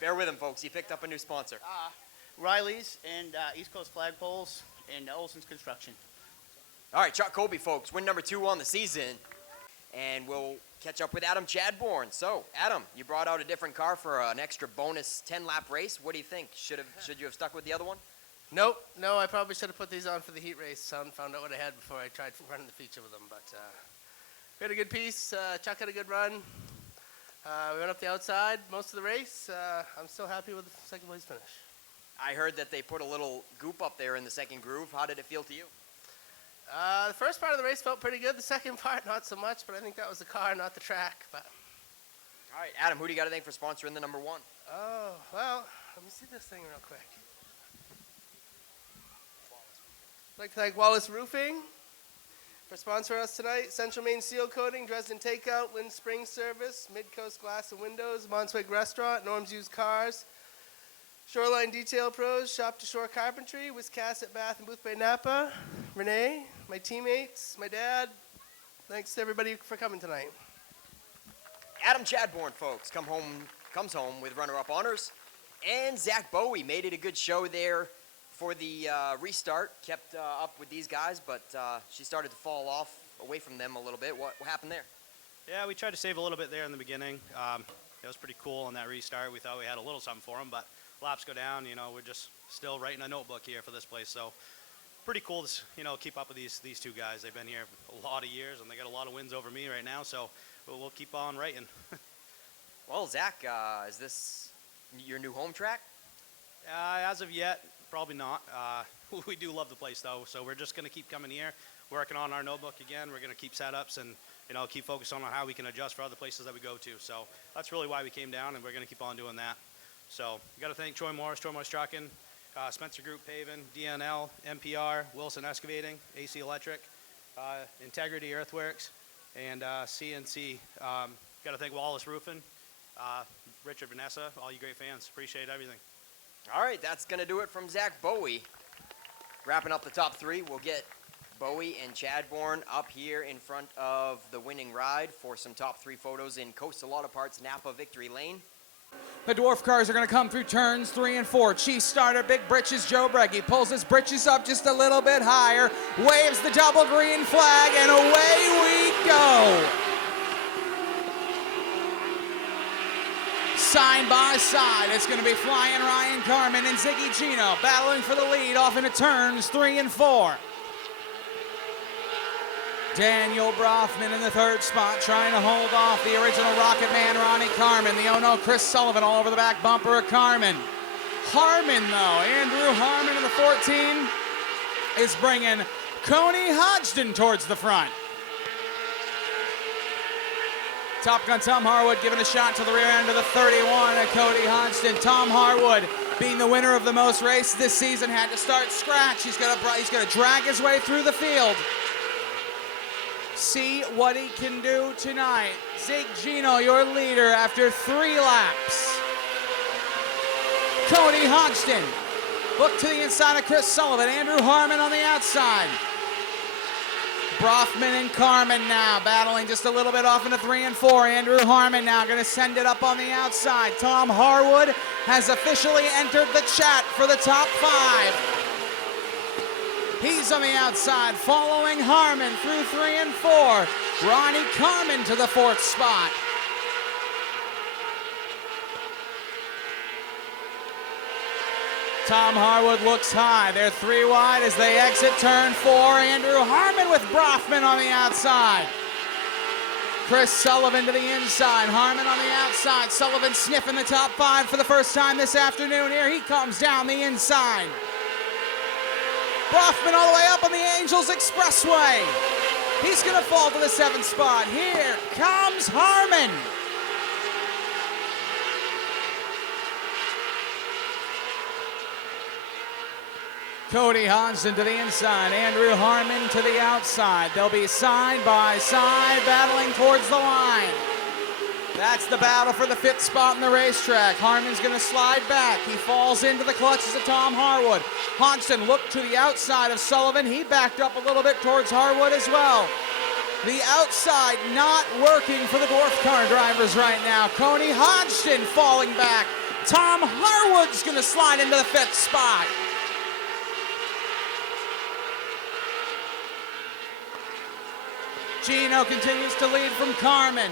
Bear with him, folks. He picked up a new sponsor. Riley's and East Coast Flagpoles and Olson's Construction. All right, Chuck Colby, folks. Win number 2 on the season. And we'll catch up with Adam Chadbourne. So, Adam, you brought out a different car for an extra bonus 10-lap race. What do you think? Should you have stuck with the other one? Nope. No, I probably should have put these on for the heat race. Found out what I had before I tried running the feature with them. But we had a good piece. Chuck had a good run. We went up the outside most of the race. I'm still happy with the second place finish. I heard that they put a little goop up there in the second groove. How did it feel to you? The first part of the race felt pretty good. The second part, not so much, but I think that was the car, not the track. But all right, Adam, who do you got to thank for sponsoring the number 1? Oh, well, let me see this thing real quick. I'd like to thank Wallace Roofing for sponsoring us tonight. Central Main Seal Coating, Dresden Takeout, Lynn Spring Service, Midcoast Glass and Windows, Monswig Restaurant, Norm's Used Cars, Shoreline Detail Pros, Shop to Shore Carpentry, Wiscasset Bath and Booth Bay Napa, Renee, my teammates, my dad. Thanks to everybody for coming tonight. Adam Chadbourne, folks, comes home with runner-up honors. And Zach Bowie made it a good show there for the restart. Kept up with these guys, but she started to fall off away from them a little bit. What happened there? Yeah, we tried to save a little bit there in the beginning. It was pretty cool on that restart. We thought we had a little something for them, but laps go down. We're just still writing a notebook here for this place. So pretty cool to keep up with these 2 guys. They've been here a lot of years, and they got a lot of wins over me right now. So we'll keep on writing. Well, Zach, is this your new home track? As of yet, probably not. We do love the place, though, so we're just going to keep coming here, working on our notebook again. We're going to keep setups and keep focusing on how we can adjust for other places that we go to. So that's really why we came down, and we're going to keep on doing that. So we got to thank Troy Morris Trucking, Spencer Group Paving, D&L, MPR, Wilson Excavating, AC Electric, Integrity Earthworks, and CNC. Got to thank Wallace Roofing, Richard, Vanessa, all you great fans. Appreciate everything. All right, that's going to do it from Zach Bowie. Wrapping up the top 3, we'll get Bowie and Chadbourne up here in front of the winning ride for some top 3 photos in Coastal Auto Parts Napa Victory Lane. The Dwarf cars are going to come through turns 3 and 4. Chief starter, Big Britches Joe Breggy pulls his britches up just a little bit higher, waves the double green flag, and away we go. Side by side, it's going to be Flying Ryan Carmen and Zig Geno battling for the lead off into turns 3 and 4. Daniel Brofman in the 3rd spot, trying to hold off the original Rocket Man, Ronnie Carmen. The oh-no, Chris Sullivan all over the back bumper of Carmen. Harmon, though, Andrew Harmon in the 14 is bringing Coney Hodgson towards the front. Top Gun Tom Harwood giving a shot to the rear end of the 31 at Cody Hodgson. Tom Harwood, being the winner of the most races this season, had to start scratch. He's gonna drag his way through the field. See what he can do tonight. Zig Geno, your leader after 3 laps. Cody Hodgson, look to the inside of Chris Sullivan. Andrew Harmon on the outside. Brofman and Carmen now battling just a little bit off into 3 and 4. Andrew Harmon now going to send it up on the outside. Tom Harwood has officially entered the chat for the top 5. He's on the outside, following Harmon through 3 and 4. Ronnie Carmen to the 4th spot. Tom Harwood looks high. They're 3 wide as they exit turn 4. Andrew Harmon with Brofman on the outside. Chris Sullivan to the inside. Harmon on the outside. Sullivan sniffing the top 5 for the first time this afternoon. Here he comes down the inside. Brofman all the way up on the Angels Expressway. He's going to fall to the 7th spot. Here comes Harmon. Cody Hodgson to the inside, Andrew Harmon to the outside. They'll be side by side, battling towards the line. That's the battle for the 5th spot in the racetrack. Harmon's gonna slide back. He falls into the clutches of Tom Harwood. Hodgson looked to the outside of Sullivan. He backed up a little bit towards Harwood as well. The outside not working for the Dwarf car drivers right now. Cody Hodgson falling back. Tom Harwood's gonna slide into the 5th spot. Geno continues to lead from Carmen.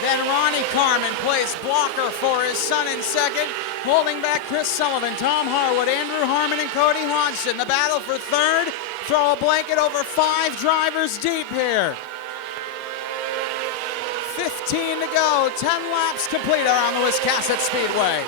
Then Ronnie Carmen plays blocker for his son in second, holding back Chris Sullivan, Tom Harwood, Andrew Harmon, and Cody Hodgson. The battle for 3rd. Throw a blanket over 5 drivers deep here. 15 to go, 10 laps complete around the Wiscasset Speedway.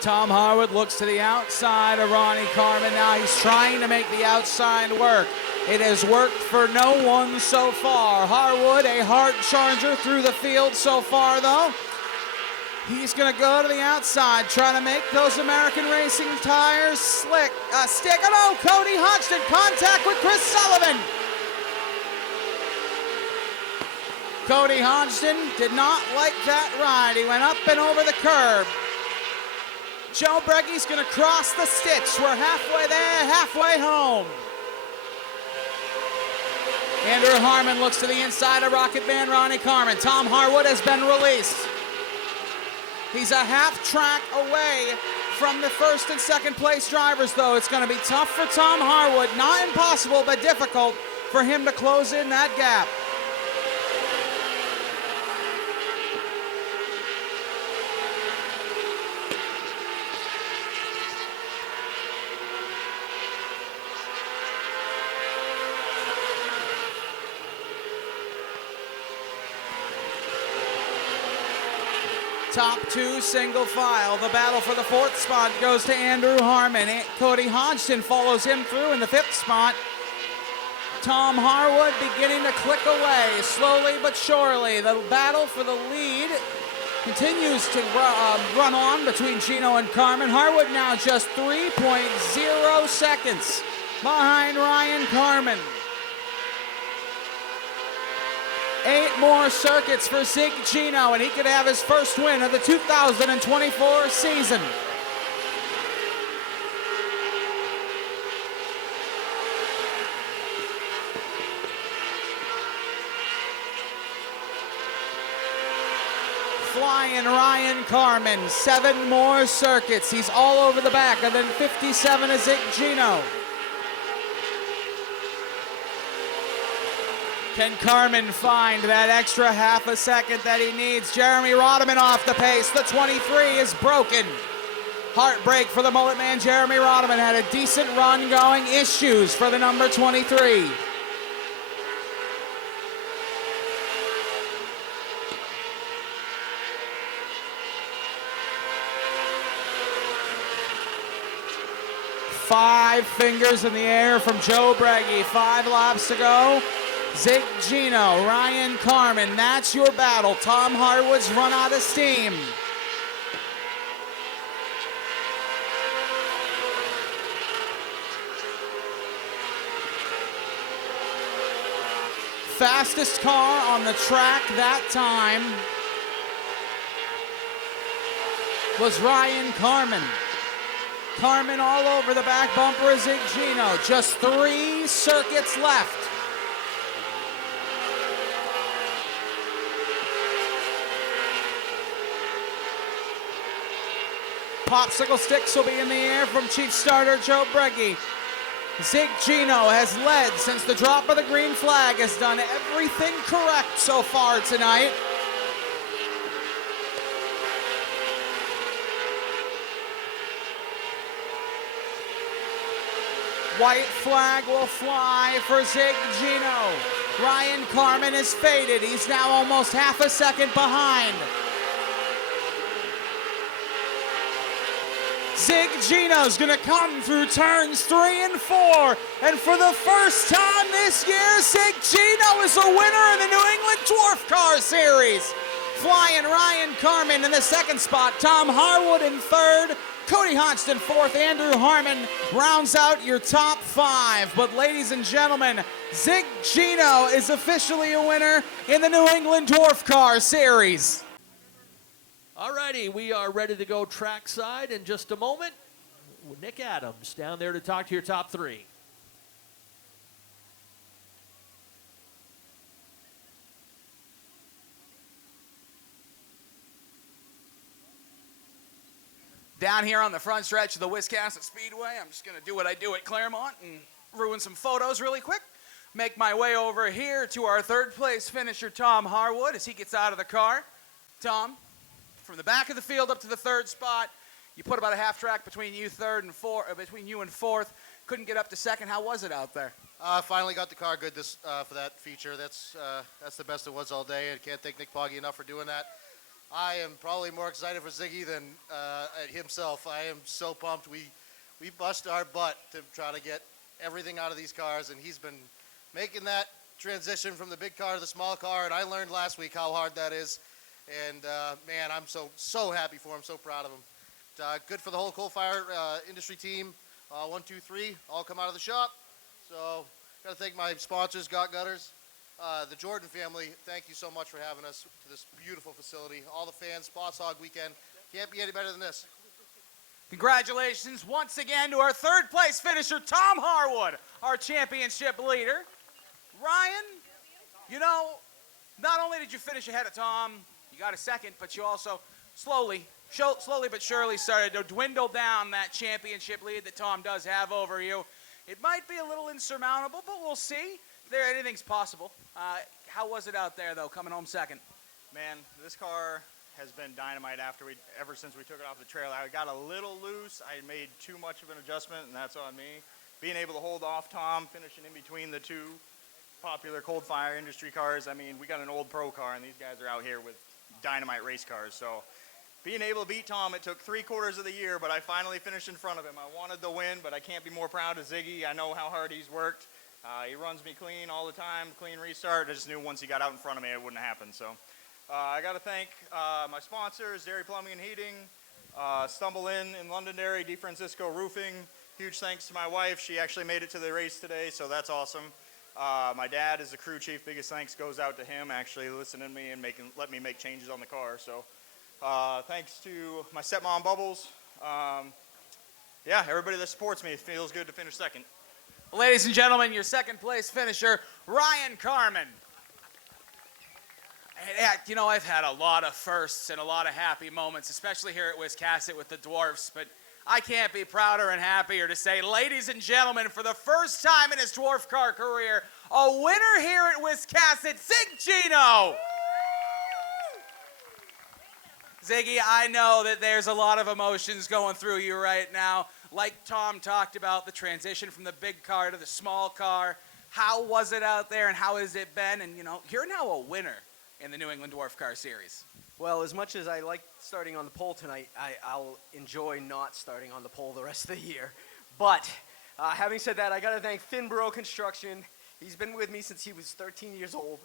Tom Harwood looks to the outside of Ronnie Carmen. Now he's trying to make the outside work. It has worked for no one so far. Harwood, a hard charger through the field so far, though. He's going to go to the outside, trying to make those American Racing tires stick. Oh, no, Cody Hodgson, contact with Chris Sullivan. Cody Hodgson did not like that ride. He went up and over the curb. Joe Breggie's going to cross the stitch. We're halfway there, halfway home. Andrew Harmon looks to the inside of Rocket Man Ronnie Carmen. Tom Harwood has been released. He's a half track away from the 1st and 2nd place drivers, though. It's going to be tough for Tom Harwood. Not impossible, but difficult for him to close in that gap. Top 2 single file. The battle for the 4th spot goes to Andrew Harmon. Cody Hodgson follows him through in the 5th spot. Tom Harwood beginning to click away, slowly but surely. The battle for the lead continues to run on between Geno and Carmen. Harwood now just 3.0 seconds behind Ryan Carmen. 8 more circuits for Zig Geno, and he could have his first win of the 2024 season. Flying Ryan Carmen, 7 more circuits. He's all over the back, and then 57 is Zig Geno. Can Carmen find that extra half a second that he needs? Jeremy Rodman off the pace. The 23 is broken. Heartbreak for the mullet man. Jeremy Rodman had a decent run going. Issues for the number 23. Five fingers in the air from Joe Braggie. 5 laps to go. Zig Geno, Ryan Carmen, that's your battle. Tom Harwood's run out of steam. Fastest car on the track that time was Ryan Carmen. Carmen all over the back bumper of Zig Geno. Just 3 circuits left. popsicle sticks will be in the air from Chief Starter Joe Breggy. Zig Geno has led since the drop of the green flag, has done everything correct so far tonight. White flag will fly for Zig Geno. Ryan Carmen is faded. He's now almost half a second behind. Zig Geno's gonna come through turns 3 and 4. And for the first time this year, Zig Geno is a winner in the New England Dwarf Car Series. Flying Ryan Carmen in the second spot, Tom Harwood in third, Cody Hodgson fourth, Andrew Harmon rounds out your top 5. But ladies and gentlemen, Zig Geno is officially a winner in the New England Dwarf Car Series. Alrighty, we are ready to go trackside in just a moment. Nick Adams down there to talk to your top 3. Down here on the front stretch of the Wiscasset Speedway, I'm just going to do what I do at Claremont and ruin some photos really quick. Make my way over here to our third place finisher, Tom Harwood, as he gets out of the car. Tom, from the back of the field up to the third spot, you put about a half track between you and fourth. Couldn't get up to second. How was it out there? Finally got the car good for that feature. That's the best it was all day. I can't thank Nick Poggi enough for doing that. I am probably more excited for Ziggy than himself. I am so pumped. We bust our butt to try to get everything out of these cars, and he's been making that transition from the big car to the small car, and I learned last week how hard that is. And man, I'm so happy for him, so proud of him. Good for the whole qualifier industry team. 1, 2, 3, all come out of the shop. So got to thank my sponsors, Got Gutters. The Jordan family, thank you so much for having us to this beautiful facility. All the fans, Boss Hogg weekend. Can't be any better than this. Congratulations once again to our third place finisher, Tom Harwood, our championship leader. Ryan, you know, not only did you finish ahead of Tom, you got a second, but you also slowly but surely started to dwindle down that championship lead that Tom does have over you. It might be a little insurmountable, but we'll see. Anything's possible. How was it out there, though, coming home second? Man, this car has been dynamite ever since we took it off the trailer. I got a little loose. I made too much of an adjustment, and that's on me. Being able to hold off Tom, finishing in between the two popular cold fire industry cars. I mean, we got an old pro car, and these guys are out here with dynamite race cars. So being able to beat Tom, it took 3/4 of the year, but I finally finished in front of him. I wanted the win, but I can't be more proud of Ziggy. I know how hard he's worked. He runs me clean all the time, clean restart. I just knew once he got out in front of me, it wouldn't happen. So I got to thank my sponsors, Dairy Plumbing and Heating, Stumble in Londonderry, D. Francisco Roofing. Huge thanks to my wife. She actually made it to the race today, so that's awesome. My dad is the crew chief. Biggest thanks goes out to him, actually listening to me and let me make changes on the car. So thanks to my stepmom, Bubbles. Yeah, everybody that supports me. It feels good to finish second. Ladies and gentlemen, your second place finisher, Ryan Carmen. And, you know, I've had a lot of firsts and a lot of happy moments, especially here at Wiscasset with the Dwarfs, but I can't be prouder and happier to say, ladies and gentlemen, for the first time in his dwarf car career, a winner here at Wiscasset, Zig Geno. Ziggy, I know that there's a lot of emotions going through you right now. Like Tom talked about, the transition from the big car to the small car. How was it out there and how has it been? And, you know, you're now a winner in the New England Dwarf Car Series. Well, as much as I like starting on the pole tonight, I'll enjoy not starting on the pole the rest of the year. But having said that, I got to thank Finborough Construction. He's been with me since he was 13 years old.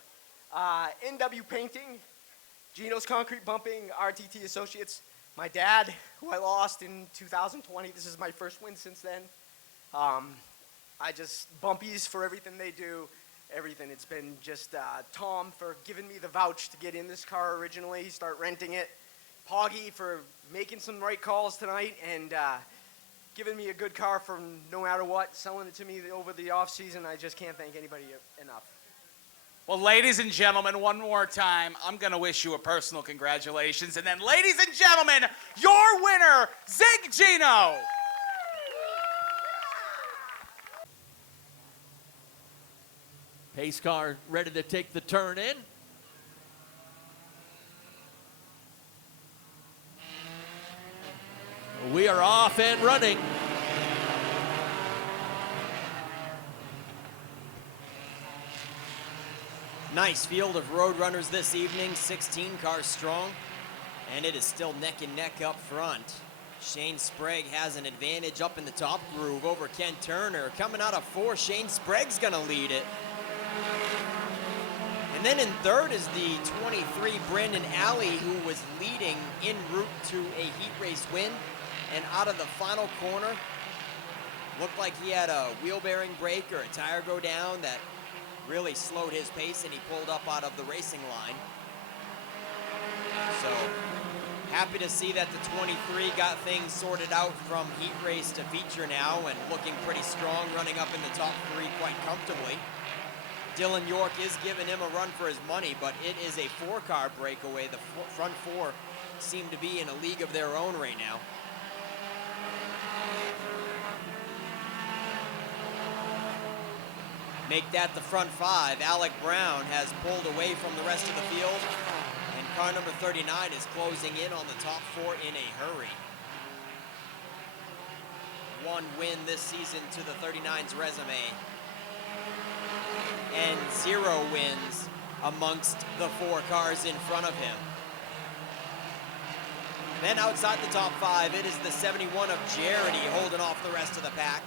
NW Painting, Geno's Concrete Bumping, RTT Associates. My dad, who I lost in 2020. This is my first win since then. Bumpies for everything they do. Everything. It's been just Tom for giving me the vouch to get in this car originally, start renting it. Poggy for making some right calls tonight and giving me a good car for no matter what, selling it to me over the off season. I just can't thank anybody enough. Well, ladies and gentlemen, one more time, I'm going to wish you a personal congratulations. And then, ladies and gentlemen, your winner, Zig Geno. Pace car ready to take the turn in. We are off and running. Nice field of Roadrunners this evening, 16 cars strong, and it is still neck and neck up front. Shane Sprague has an advantage up in the top groove over Ken Turner. Coming out of 4, Shane Sprague's gonna lead it. And then in third is the 23 Brandon Alley, who was leading en route to a heat race win. And out of the final corner, looked like he had a wheel bearing break or a tire go down that really slowed his pace, and he pulled up out of the racing line. So happy to see that the 23 got things sorted out from heat race to feature now, and looking pretty strong, running up in the top 3 quite comfortably. Dylan York is giving him a run for his money, but it is a 4-car breakaway. The front 4 seem to be in a league of their own right now. Make that the front 5. Alec Brown has pulled away from the rest of the field, and car number 39 is closing in on the top 4 in a hurry. 1 win this season to the 39's resume, and 0 wins amongst the 4 cars in front of him. Then outside the top 5, it is the 71 of Jarity holding off the rest of the pack.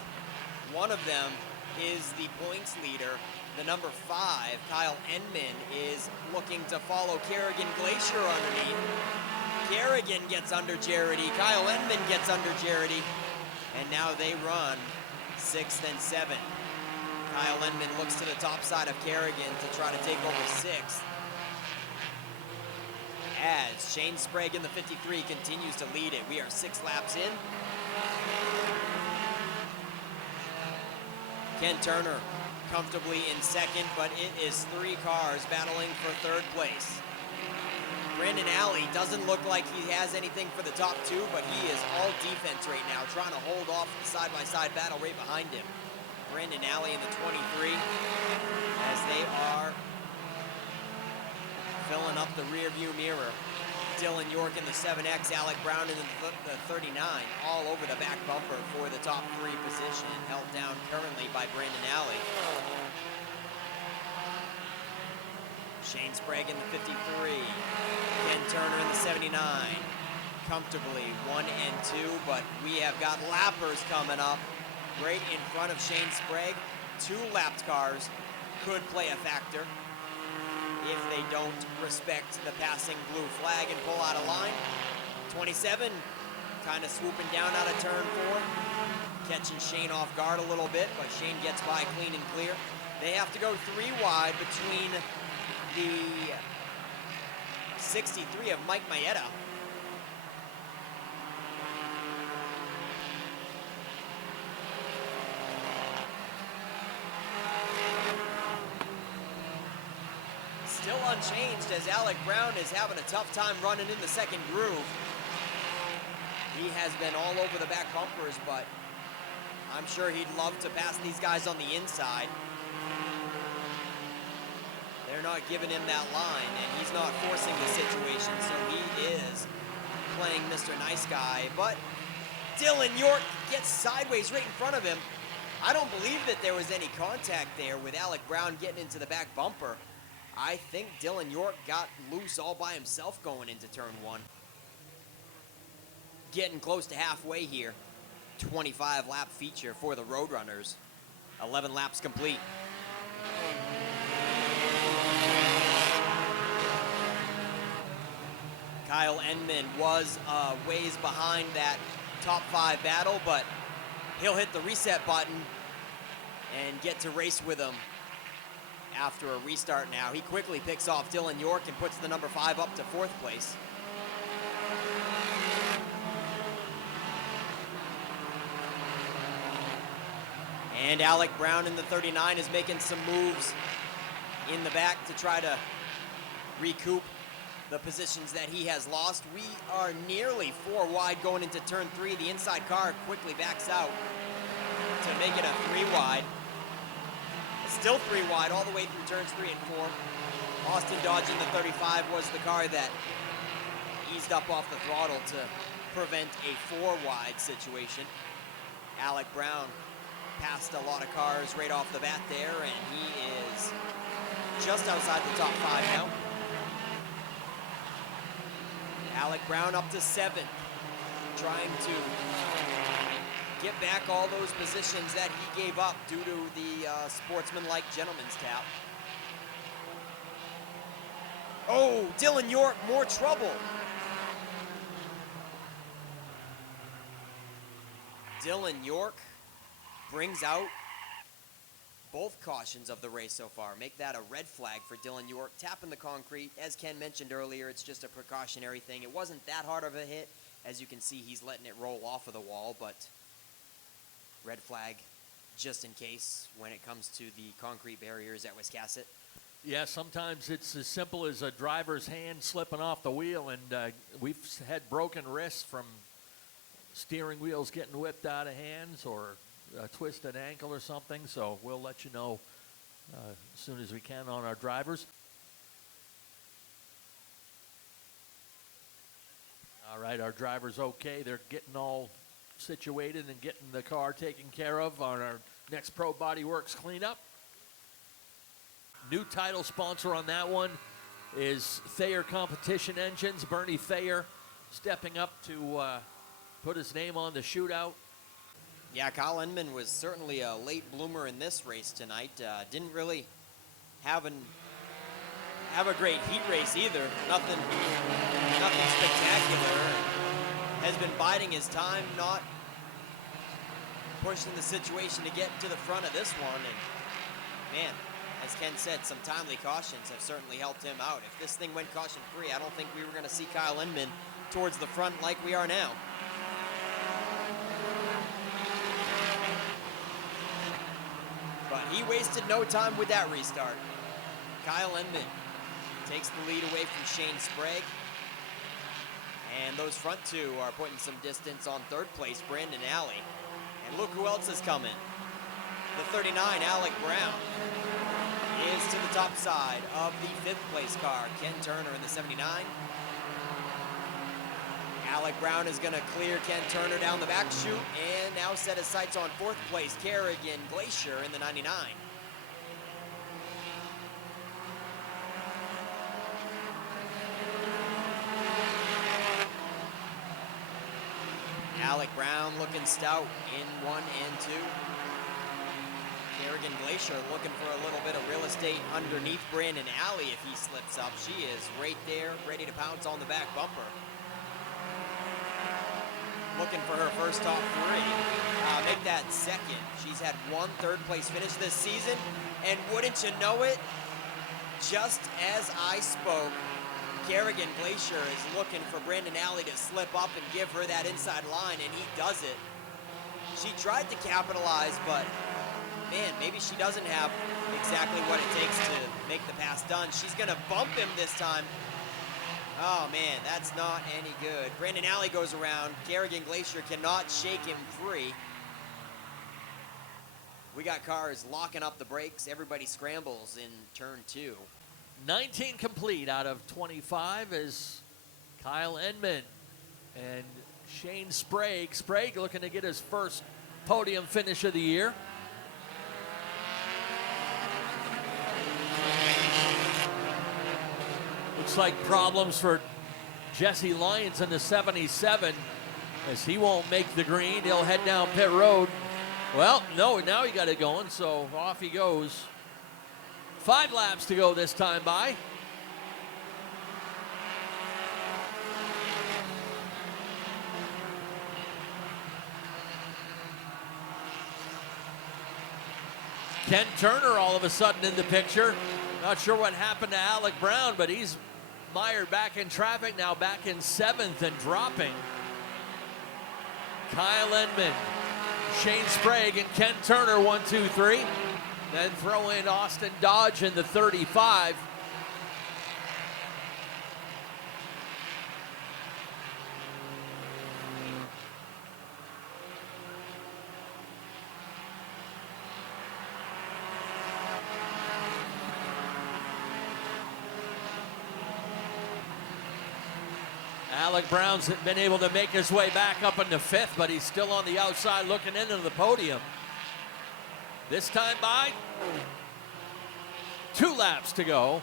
One of them is the points leader. The number 5, Kyle Enman, is looking to follow Kerrigan Glacier underneath. Kerrigan gets under Jarity. Kyle Enman gets under Jarity. And now they run 6th and 7th. Kyle Enman looks to the top side of Kerrigan to try to take over 6th. As Shane Sprague in the 53 continues to lead it. We are 6 laps in. Ken Turner comfortably in 2nd, but it is 3 cars battling for 3rd place. Brandon Alley doesn't look like he has anything for the top 2, but he is all defense right now, trying to hold off the side-by-side battle right behind him. Brandon Alley in the 23, as they are filling up the rear view mirror. Dylan York in the 7X, Alec Brown in the 39, all over the back bumper for the top 3 position, held down currently by Brandon Alley. Shane Sprague in the 53, Ken Turner in the 79, comfortably 1 and 2, but we have got lappers coming up right in front of Shane Sprague. 2 lapped cars could play a factor if they don't respect the passing blue flag and pull out of line. 27 kind of swooping down out of turn 4, catching Shane off guard a little bit, but Shane gets by clean and clear. They have to go 3 wide between the 63 of Mike Maeda. Still unchanged as Alec Brown is having a tough time running in the 2nd groove. He has been all over the back bumpers, but I'm sure he'd love to pass these guys on the inside. They're not giving him that line, and he's not forcing the situation, so he is playing Mr. Nice Guy. But Dylan York gets sideways right in front of him. I don't believe that there was any contact there with Alec Brown getting into the back bumper. I think Dylan York got loose all by himself going into turn 1. Getting close to halfway here. 25 lap feature for the Roadrunners. 11 laps complete. Kyle Enman was ways behind that top 5 battle, but he'll hit the reset button and get to race with him after a restart now. He quickly picks off Dylan York and puts the number 5 up to 4th place. And Alec Brown in the 39 is making some moves in the back to try to recoup the positions that he has lost. We are nearly 4 wide going into turn 3. The inside car quickly backs out to make it a 3 wide. Still 3 wide all the way through turns 3 and 4. Austin dodging the 35 was the car that eased up off the throttle to prevent a 4 wide situation. Alec Brown passed a lot of cars right off the bat there, and he is just outside the top 5 now. Alec Brown up to 7th, trying to get back all those positions that he gave up due to the sportsmanlike gentleman's tap. Oh, Dylan York, more trouble. Dylan York brings out both cautions of the race so far. Make that a red flag for Dylan York. Tapping the concrete, as Ken mentioned earlier, it's just a precautionary thing. It wasn't that hard of a hit. As you can see, he's letting it roll off of the wall, but red flag just in case when it comes to the concrete barriers at Wiscasset. Yeah, sometimes it's as simple as a driver's hand slipping off the wheel, and we've had broken wrists from steering wheels getting whipped out of hands or a twisted ankle or something, so we'll let you know as soon as we can on our drivers. All right, our driver's okay. They're getting all situated and getting the car taken care of on our next Pro Body Works cleanup. New title sponsor on that one is Thayer Competition Engines. Bernie Thayer stepping up to put his name on the shootout. Yeah, Kyle Enman was certainly a late bloomer in this race tonight. Didn't really have a great heat race either. Nothing spectacular. Has been biding his time, not pushing the situation to get to the front of this one. And man, as Ken said, some timely cautions have certainly helped him out. If this thing went caution-free, I don't think we were going to see Kyle Enman towards the front like we are now. But he wasted no time with that restart. Kyle Enman takes the lead away from Shane Sprague. And those front two are putting some distance on 3rd place, Brandon Alley. And look who else is coming. The 39, Alec Brown, is to the top side of the 5th place car, Ken Turner in the 79. Alec Brown is going to clear Ken Turner down the back chute and now set his sights on 4th place, Kerrigan Glacier in the 99. Alec Brown looking stout in 1 and 2. Kerrigan Glacier looking for a little bit of real estate underneath Brandon Alley if he slips up. She is right there, ready to pounce on the back bumper. Looking for her first top 3. Make that 2nd. She's had 1 3rd place finish this season. And wouldn't you know it, just as I spoke, Kerrigan Glacier is looking for Brandon Alley to slip up and give her that inside line, and he does it. She tried to capitalize, but man, maybe she doesn't have exactly what it takes to make the pass done. She's gonna bump him this time. Oh man, that's not any good. Brandon Alley goes around. Kerrigan Glacier cannot shake him free. We got cars locking up the brakes. Everybody scrambles in turn 2. 19 complete out of 25 is Kyle Enman and Shane Sprague. Sprague looking to get his first podium finish of the year. Looks like problems for Jesse Lyons in the 77 as he won't make the green. He'll head down pit road. Well, no, now he got it going, so off he goes. 5 laps to go this time by. Ken Turner all of a sudden in the picture. Not sure what happened to Alec Brown, but he's mired back in traffic now, back in 7th and dropping. Kyle Enman, Shane Sprague, and Ken Turner, 1, 2, 3. Then throw in Austin Dodge in the 35. Alec Brown's been able to make his way back up into 5th, but he's still on the outside looking into the podium. This time by 2 laps to go.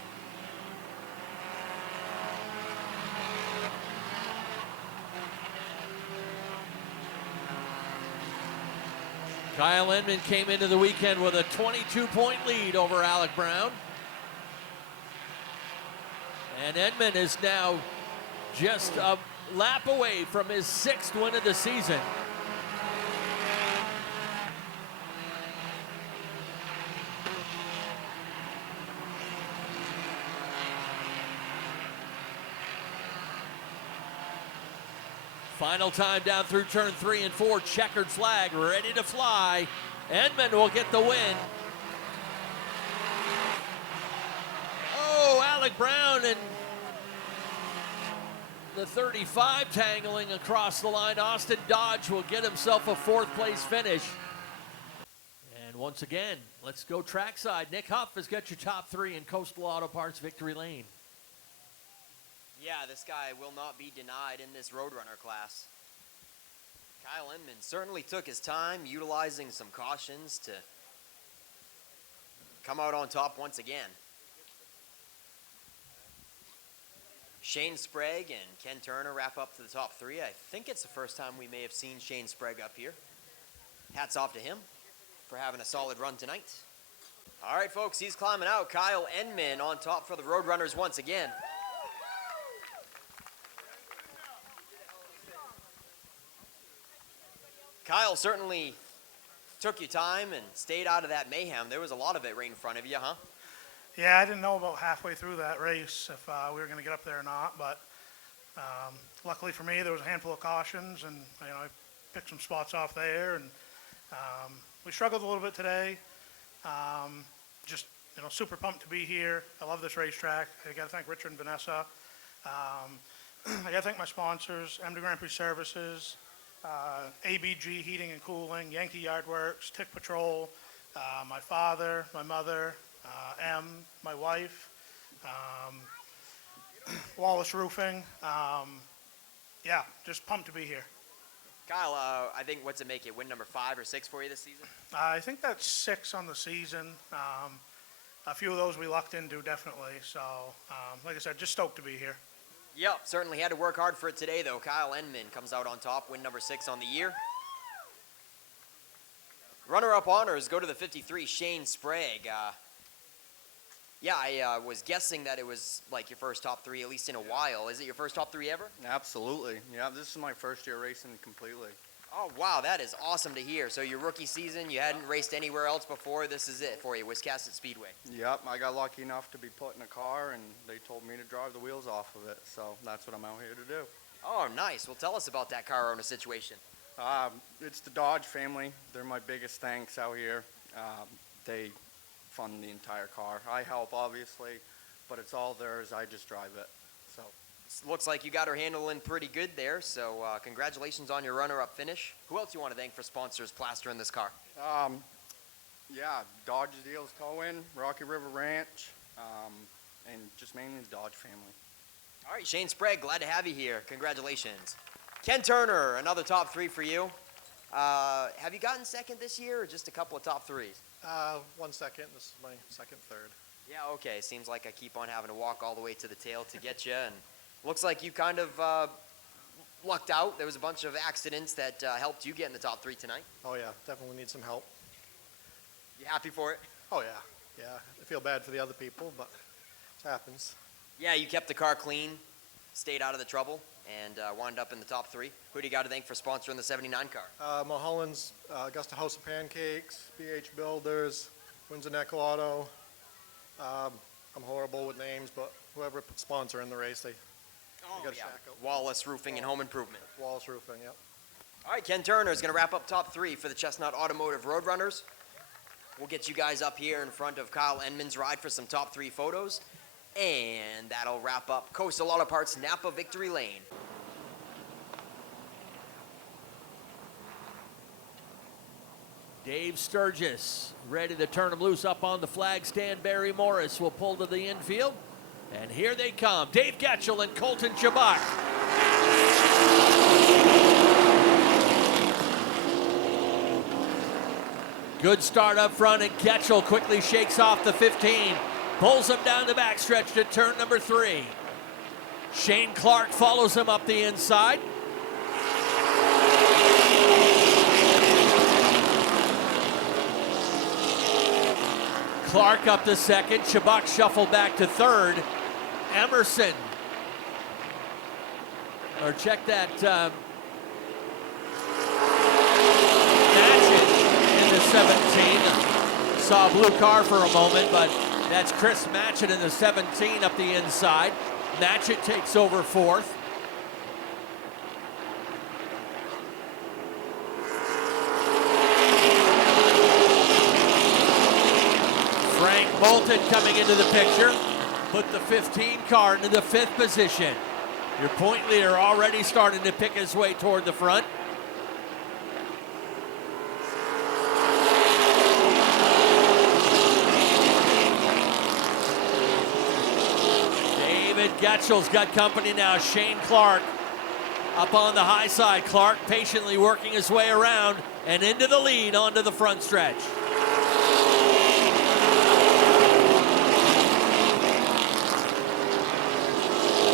Kyle Enman came into the weekend with a 22-point lead over Alec Brown. And Enman is now just a lap away from his 6th win of the season. Final time down through turn 3 and 4, checkered flag, ready to fly. Enman will get the win. Oh, Alec Brown and the 35 tangling across the line. Austin Dodge will get himself a 4th place finish. And once again, let's go trackside. Nick Huff has got your top 3 in Coastal Auto Parts Victory Lane. Yeah, this guy will not be denied in this Roadrunner class. Kyle Enman certainly took his time, utilizing some cautions to come out on top once again. Shane Sprague and Ken Turner wrap up to the top 3. I think it's the first time we may have seen Shane Sprague up here. Hats off to him for having a solid run tonight. All right, folks, he's climbing out. Kyle Enman on top for the Roadrunners once again. Kyle certainly took your time and stayed out of that mayhem. There was a lot of it right in front of you, huh? Yeah, I didn't know about halfway through that race if we were going to get up there or not, but luckily for me, there was a handful of cautions, and I picked some spots off there, and we struggled a little bit today. Just super pumped to be here. I love this racetrack. I got to thank Richard and Vanessa. I got to thank my sponsors, M2 Grand Prix Services, ABG Heating and Cooling, Yankee Yard Works, Tick Patrol, my father, my mother, M, my wife, Wallace Roofing. Yeah, just pumped to be here. Kyle, I think, what's it make it, win number 5 or 6 for you this season? I think that's 6 on the season. A few of those we lucked into, definitely. So, like I said, just stoked to be here. Yep, certainly had to work hard for it today, though. Kyle Enman comes out on top, win number 6 on the year. Runner-up honors go to the 53, Shane Sprague. Yeah, I was guessing that it was like your first top 3, at least in a while. Is it your first top 3 ever? Absolutely. Yeah, this is my first year racing completely. Oh, wow, that is awesome to hear. So your rookie season, you hadn't raced anywhere else before. This is it for you, Wiscasset Speedway. Yep, I got lucky enough to be put in a car, and they told me to drive the wheels off of it. So that's what I'm out here to do. Oh, nice. Well, tell us about that car owner situation. It's the Dodge family. They're my biggest thanks out here. They fund the entire car. I help, obviously, but it's all theirs. I just drive it. So looks like you got her handling pretty good there, so congratulations on your runner-up finish. Who else you want to thank for sponsors plastering this car? Yeah, Dodge Deals Towing, Rocky River Ranch, and just mainly the Dodge family. All right, Shane Sprague, glad to have you here. Congratulations. Ken Turner, another top 3 for you. Have you gotten second this year, or just a couple of top 3s? 1 second. This is my second, third. Yeah, okay. Seems like I keep on having to walk all the way to the tail to get you, and looks like you kind of lucked out. There was a bunch of accidents that helped you get in the top 3 tonight. Oh, yeah. Definitely need some help. You happy for it? Oh, yeah. Yeah. I feel bad for the other people, but it happens. Yeah, you kept the car clean, stayed out of the trouble, and wound up in the top 3. Who do you got to thank for sponsoring the 79 car? Mulholland's, Augusta House of Pancakes, BH Builders, Windsor Neck Auto. I'm horrible with names, but whoever put sponsor in the race, they got to yeah. shack up. Wallace Roofing and Home Improvement. Wallace Roofing, yep. All right, Ken Turner is going to wrap up top 3 for the Chestnut Automotive Roadrunners. We'll get you guys up here in front of Kyle Enman's ride for some top 3 photos. And that'll wrap up Coastal Auto Parts Napa Victory Lane. Dave Sturgis ready to turn him loose up on the flag stand. Barry Morris will pull to the infield. And here they come, Dave Getchell and Colton Chabak. Good start up front, and Getchell quickly shakes off the 15. Pulls him down the backstretch to turn number 3. Shane Clark follows him up the inside. Clark up to second. Chabak shuffled back to third. Emerson. Or check that. Matchett in the 17. Saw a blue car for a moment, but that's Chris Matchett in the 17 up the inside. Matchett takes over 4th. Frank Moulton coming into the picture. Put the 15 car into the 5th position. Your point leader already starting to pick his way toward the front. David Getchell's got company now. Shane Clark up on the high side. Clark patiently working his way around and into the lead onto the front stretch.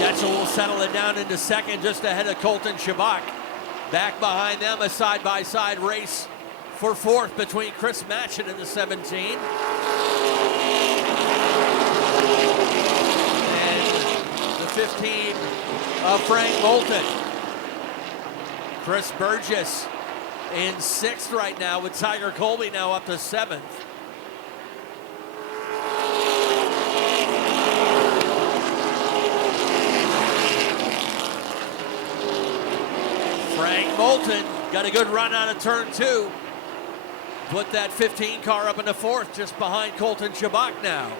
Getchell will settle it down into second just ahead of Colton Chabak. Back behind them, a side-by-side race for 4th between Chris Matchett and the 17. And the 15 of Frank Moulton. Chris Burgess in 6th right now, with Tiger Colby now up to 7th. Frank Moulton got a good run out of turn 2. Put that 15 car up into 4th, just behind Colton Chabak now.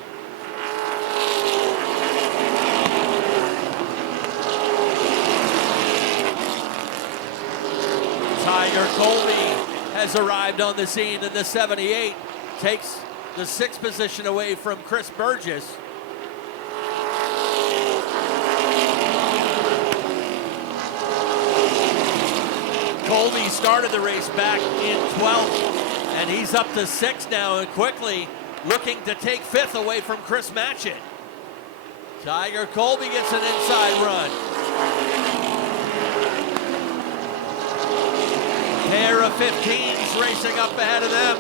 Tiger Colby has arrived on the scene in the 78. Takes the 6th position away from Chris Burgess. Colby started the race back in 12th, and he's up to 6th now, and quickly looking to take 5th away from Chris Matchett. Tiger Colby gets an inside run. Pair of 15s racing up ahead of them,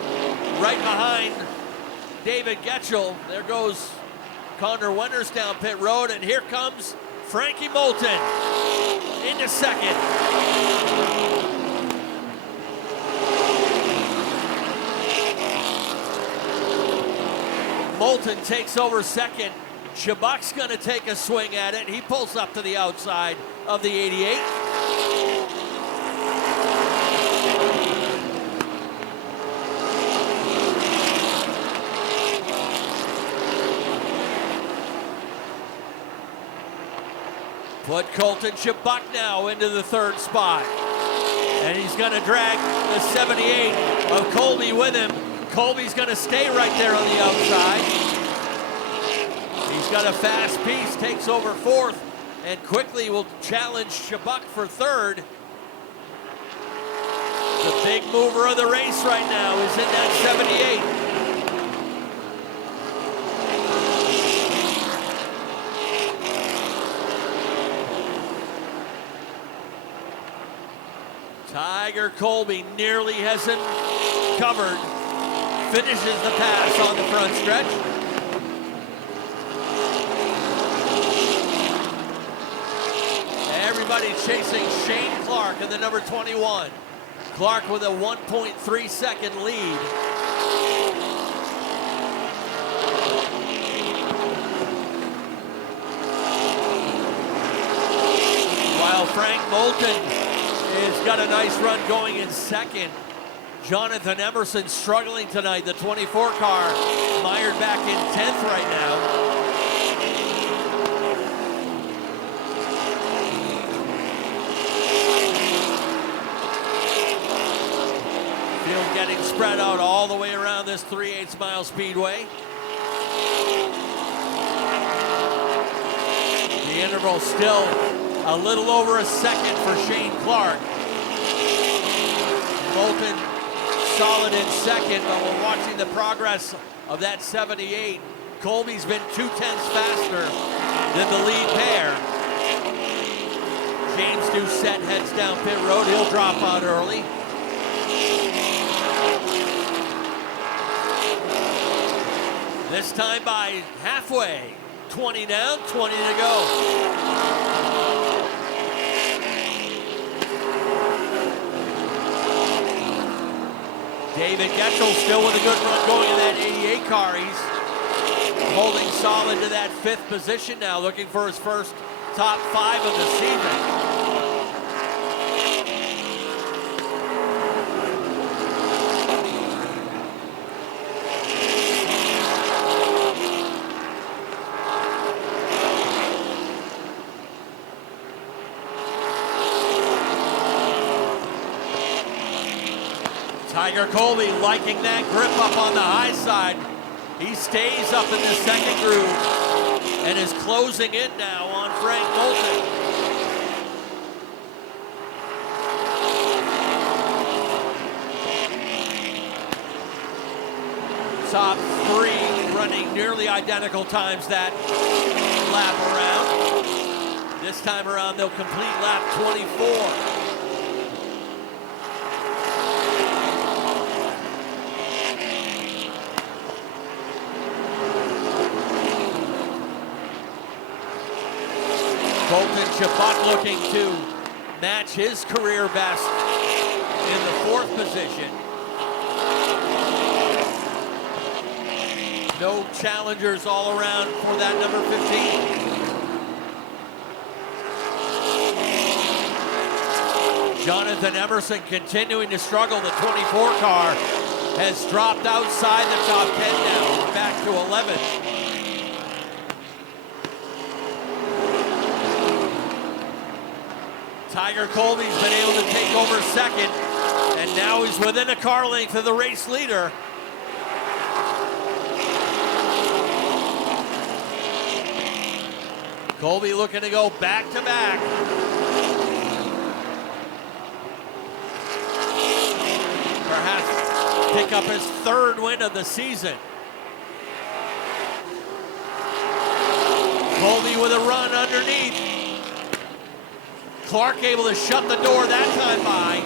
right behind David Getchell. There goes Connor Winters down pit road, and here comes Frankie Moulton into second. Moulton takes over second. Chabak's going to take a swing at it. He pulls up to the outside of the 88. Put Colton Chabak now into the 3rd spot. And he's going to drag the 78 of Colby with him. Colby's going to stay right there on the outside. He's got a fast piece, takes over 4th, and quickly will challenge Chabak for 3rd. The big mover of the race right now is in that 78. Tiger Colby nearly has him covered. Finishes the pass on the front stretch. Everybody chasing Shane Clark in the number 21. Clark with a 1.3 second lead. While Frank Moulton has got a nice run going in second. Jonathan Emerson struggling tonight, the 24 car, mired back in 10th right now. Field getting spread out all the way around this 3/8 mile speedway. The interval still a little over a second for Shane Clark. Moulton solid in second, but we're watching the progress of that 78. Colby's been 2/10 faster than the lead pair. James Doucette heads down pit road. He'll drop out early. This time by halfway. 20 down, 20 to go. David Getchell still with a good run going in that 88 car. He's holding solid to that 5th position now, looking for his first top 5 of the season. Tiger Colby liking that grip up on the high side. He stays up in the second groove and is closing in now on Frank Moulton. Top 3 running nearly identical times that lap around. This time around they'll complete lap 24. Colton Chabot looking to match his career best in the 4th position. No challengers all around for that number 15. Jonathan Emerson continuing to struggle. The 24 car has dropped outside the top 10 now, back to 11th. Tiger Colby's been able to take over second, and now he's within a car length of the race leader. Colby looking to go back to back. Perhaps pick up his 3rd win of the season. Colby with a run underneath. Clark able to shut the door that time by.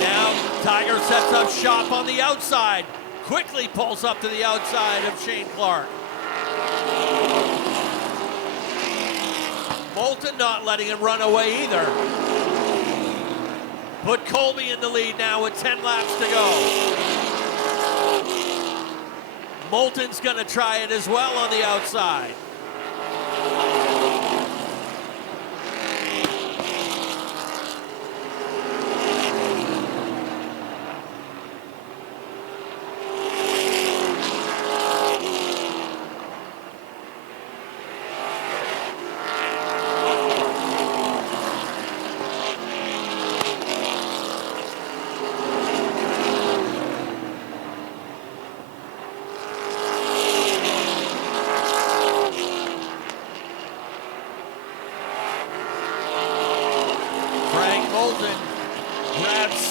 Now Tiger sets up shop on the outside. Quickly pulls up to the outside of Shane Clark. Moulton not letting him run away either. Put Colby in the lead now with 10 laps to go. Moulton's gonna try it as well on the outside.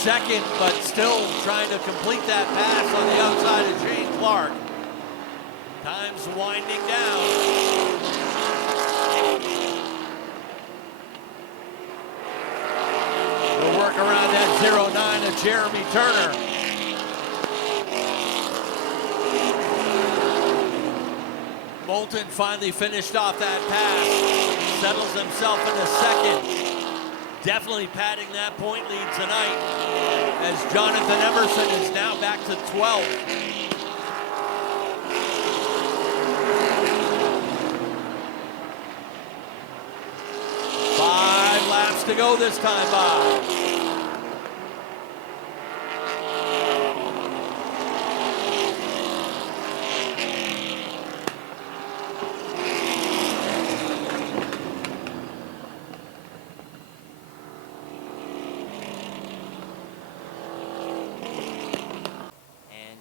Second, but still trying to complete that pass on the outside of Shane Clark. Time's winding down. We'll work around that 0-9 of Jeremy Turner. Moulton finally finished off that pass. Settles himself into second. Definitely padding that point lead tonight as Jonathan Emerson is now back to 12. 5 laps to go this time by.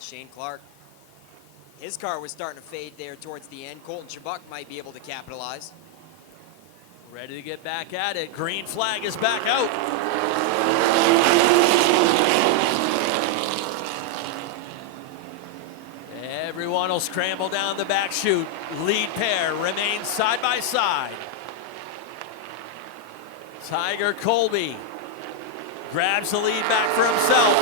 Shane Clark. His car was starting to fade there towards the end. Colton Chabuk might be able to capitalize. Ready to get back at it. Green flag is back out. Everyone will scramble down the back chute. Lead pair remains side by side. Tiger Colby grabs the lead back for himself.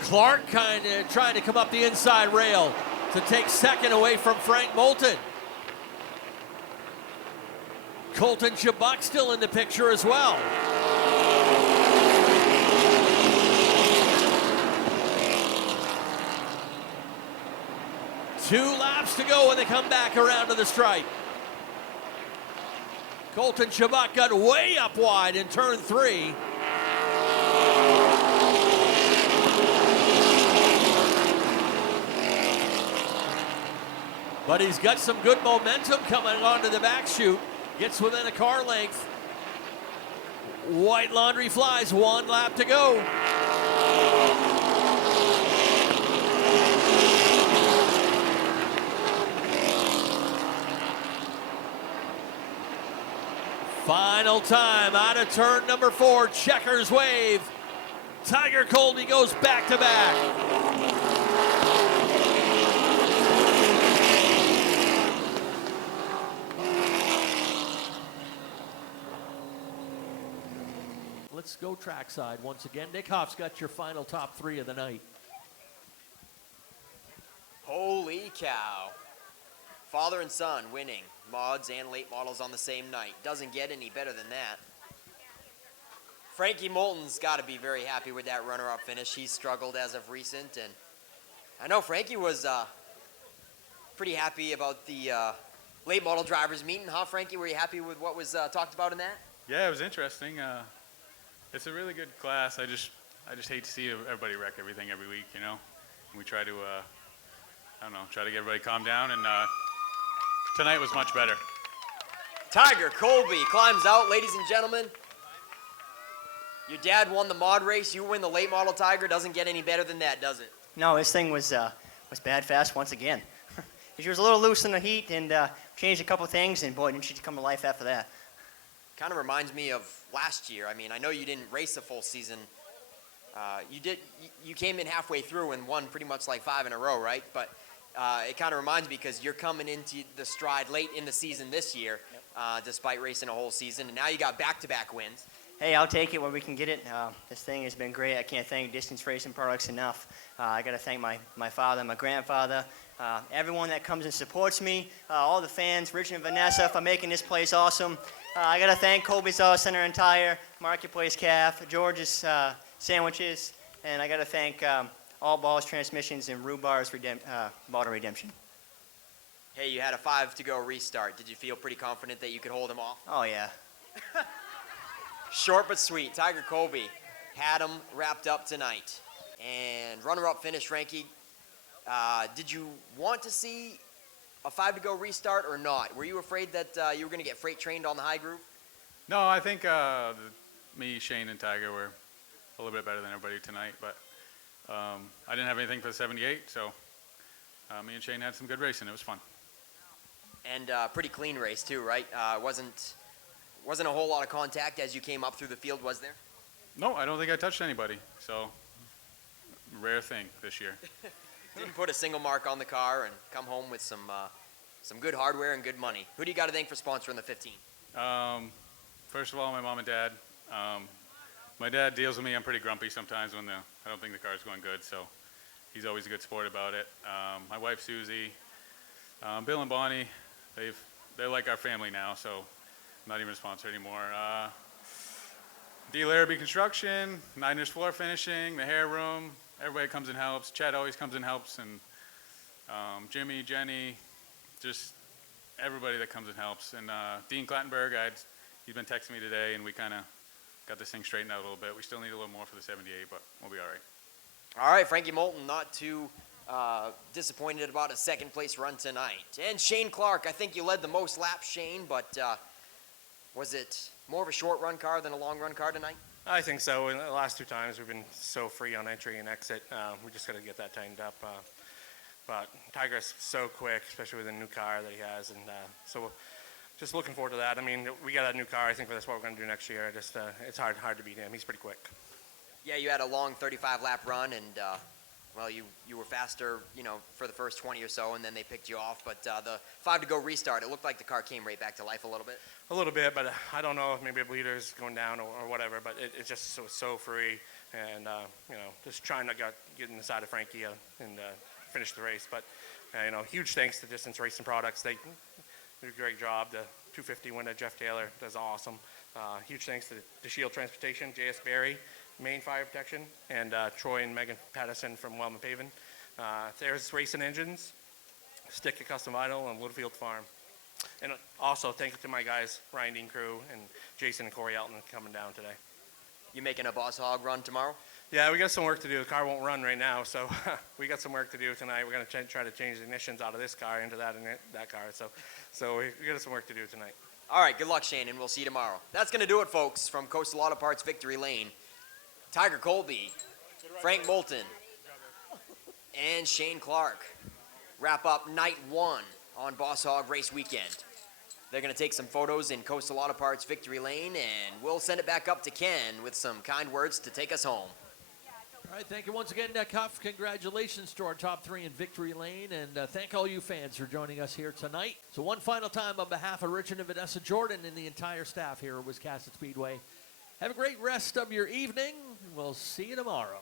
Clark kind of trying to come up the inside rail to take second away from Frank Moulton. Colton Chabuk still in the picture as well. Two laps to go when they come back around to the stripe. Colton Chabuk got way up wide in turn 3. But he's got some good momentum coming onto the back chute. Gets within a car length. White laundry flies, 1 lap to go. Final time out of turn number 4, checkers wave. Tiger Colby goes back to back. Let's go trackside once again. Nick Hoff's got your final top 3 of the night. Holy cow. Father and son winning mods and late models on the same night. Doesn't get any better than that. Frankie Moulton's got to be very happy with that runner-up finish. He's struggled as of recent, and I know Frankie was pretty happy about the late model drivers meeting. Huh, Frankie? Were you happy with what was talked about in that? Yeah, it was interesting. It's a really good class. I just hate to see everybody wreck everything every week, you know. And we try to, I don't know, try to get everybody calm down, and tonight was much better. Tiger Colby climbs out, ladies and gentlemen. Your dad won the mod race. You win the late model Tiger. Doesn't get any better than that, does it? No, this thing was bad fast once again. She was a little loose in the heat and changed a couple things, and boy, didn't she come to life after that. Kind of reminds me of last year. I mean, I know you didn't race a full season. You came in halfway through and won pretty much like 5 in a row, right? But it kind of reminds me because you're coming into the stride late in the season this year, despite racing a whole season, and now you got back-to-back wins. Hey, I'll take it when we can get it. This thing has been great. I can't thank Distance Racing Products enough. I got to thank my father, my grandfather, everyone that comes and supports me, all the fans, Richard and Vanessa for making this place awesome. I got to thank Colby's Center and Tire, Marketplace Calf, George's Sandwiches, and I got to thank All Balls Transmissions and Rhubar's Bottle Redemption. Hey, you had a 5 to go restart. Did you feel pretty confident that you could hold him off? Oh, yeah. Short but sweet. Tiger Colby had him wrapped up tonight. And runner-up finish, Frankie. Did you want to see a 5 to go restart or not? Were you afraid that you were going to get freight trained on the high groove? No, I think me, Shane, and Tiger were a little bit better than everybody tonight, but I didn't have anything for the 78, so me and Shane had some good racing. It was fun. And pretty clean race too, right? Wasn't a whole lot of contact as you came up through the field, was there? No, I don't think I touched anybody, so rare thing this year. Didn't put a single mark on the car and come home with some good hardware and good money. Who do you got to thank for sponsoring the 15? First of all, my mom and dad. My dad deals with me. I'm pretty grumpy sometimes when I don't think the car's going good, so he's always a good sport about it. My wife, Susie, Bill and Bonnie, they're like our family now, so I'm not even a sponsor anymore. D. Larrabee Construction, Niners Floor Finishing, the Hair Room, everybody comes and helps. Chad always comes and helps, and Jimmy, Jenny, just everybody that comes and helps. And Dean Clattenburg, he's been texting me today, and we kind of got this thing straightened out a little bit. We still need a little more for the 78, but we'll be all right. All right, Frankie Moulton, not too disappointed about a second place run tonight. And Shane Clark, I think you led the most laps, Shane, but was it more of a short run car than a long run car tonight? I think so. In the last 2 times, we've been so free on entry and exit. We just got to get that tightened up. But Tiger's so quick, especially with the new car that he has, and so just looking forward to that. I mean, we got a new car. I think that's what we're going to do next year. Just it's hard to beat him. He's pretty quick. Yeah, you had a long 35-lap run, and well, you were faster, for the first 20 or so, and then they picked you off. But the 5 to go restart, it looked like the car came right back to life a little bit. A little bit, but I don't know if maybe a bleeder's going down or whatever. But it's just so free, and just trying to get inside of Frankie and finish the race. But huge thanks to Distance Racing Products. They do a great job. The 250 winner Jeff Taylor does awesome. Huge thanks to the Shield Transportation, J.S. Barry, Main Fire Protection, and Troy and Megan Patterson from Wellman Pavin. There's Racing Engines, Stick at Custom Vinyl, and Woodfield Farm. And also thank you to my guys, Ryan Dean Crew and Jason and Corey Elton coming down today. You making a Boss Hogg run tomorrow? Yeah, we got some work to do. The car won't run right now, so we got some work to do tonight. We're going to try to change the ignitions out of this car into that car. So we got some work to do tonight. All right, good luck, Shane, and we'll see you tomorrow. That's going to do it, folks, from Coastal Auto Parts Victory Lane. Tiger Colby, Frank Moulton, and Shane Clark wrap up night 1 on Boss Hogg Race Weekend. They're going to take some photos in Coastal Auto Parts Victory Lane, and we'll send it back up to Ken with some kind words to take us home. All right, thank you once again, Nick Huff. Congratulations to our top 3 in Victory Lane, and thank all you fans for joining us here tonight. So one final time on behalf of Richard and Vanessa Jordan and the entire staff here at Wiscasset Speedway, have a great rest of your evening. We'll see you tomorrow.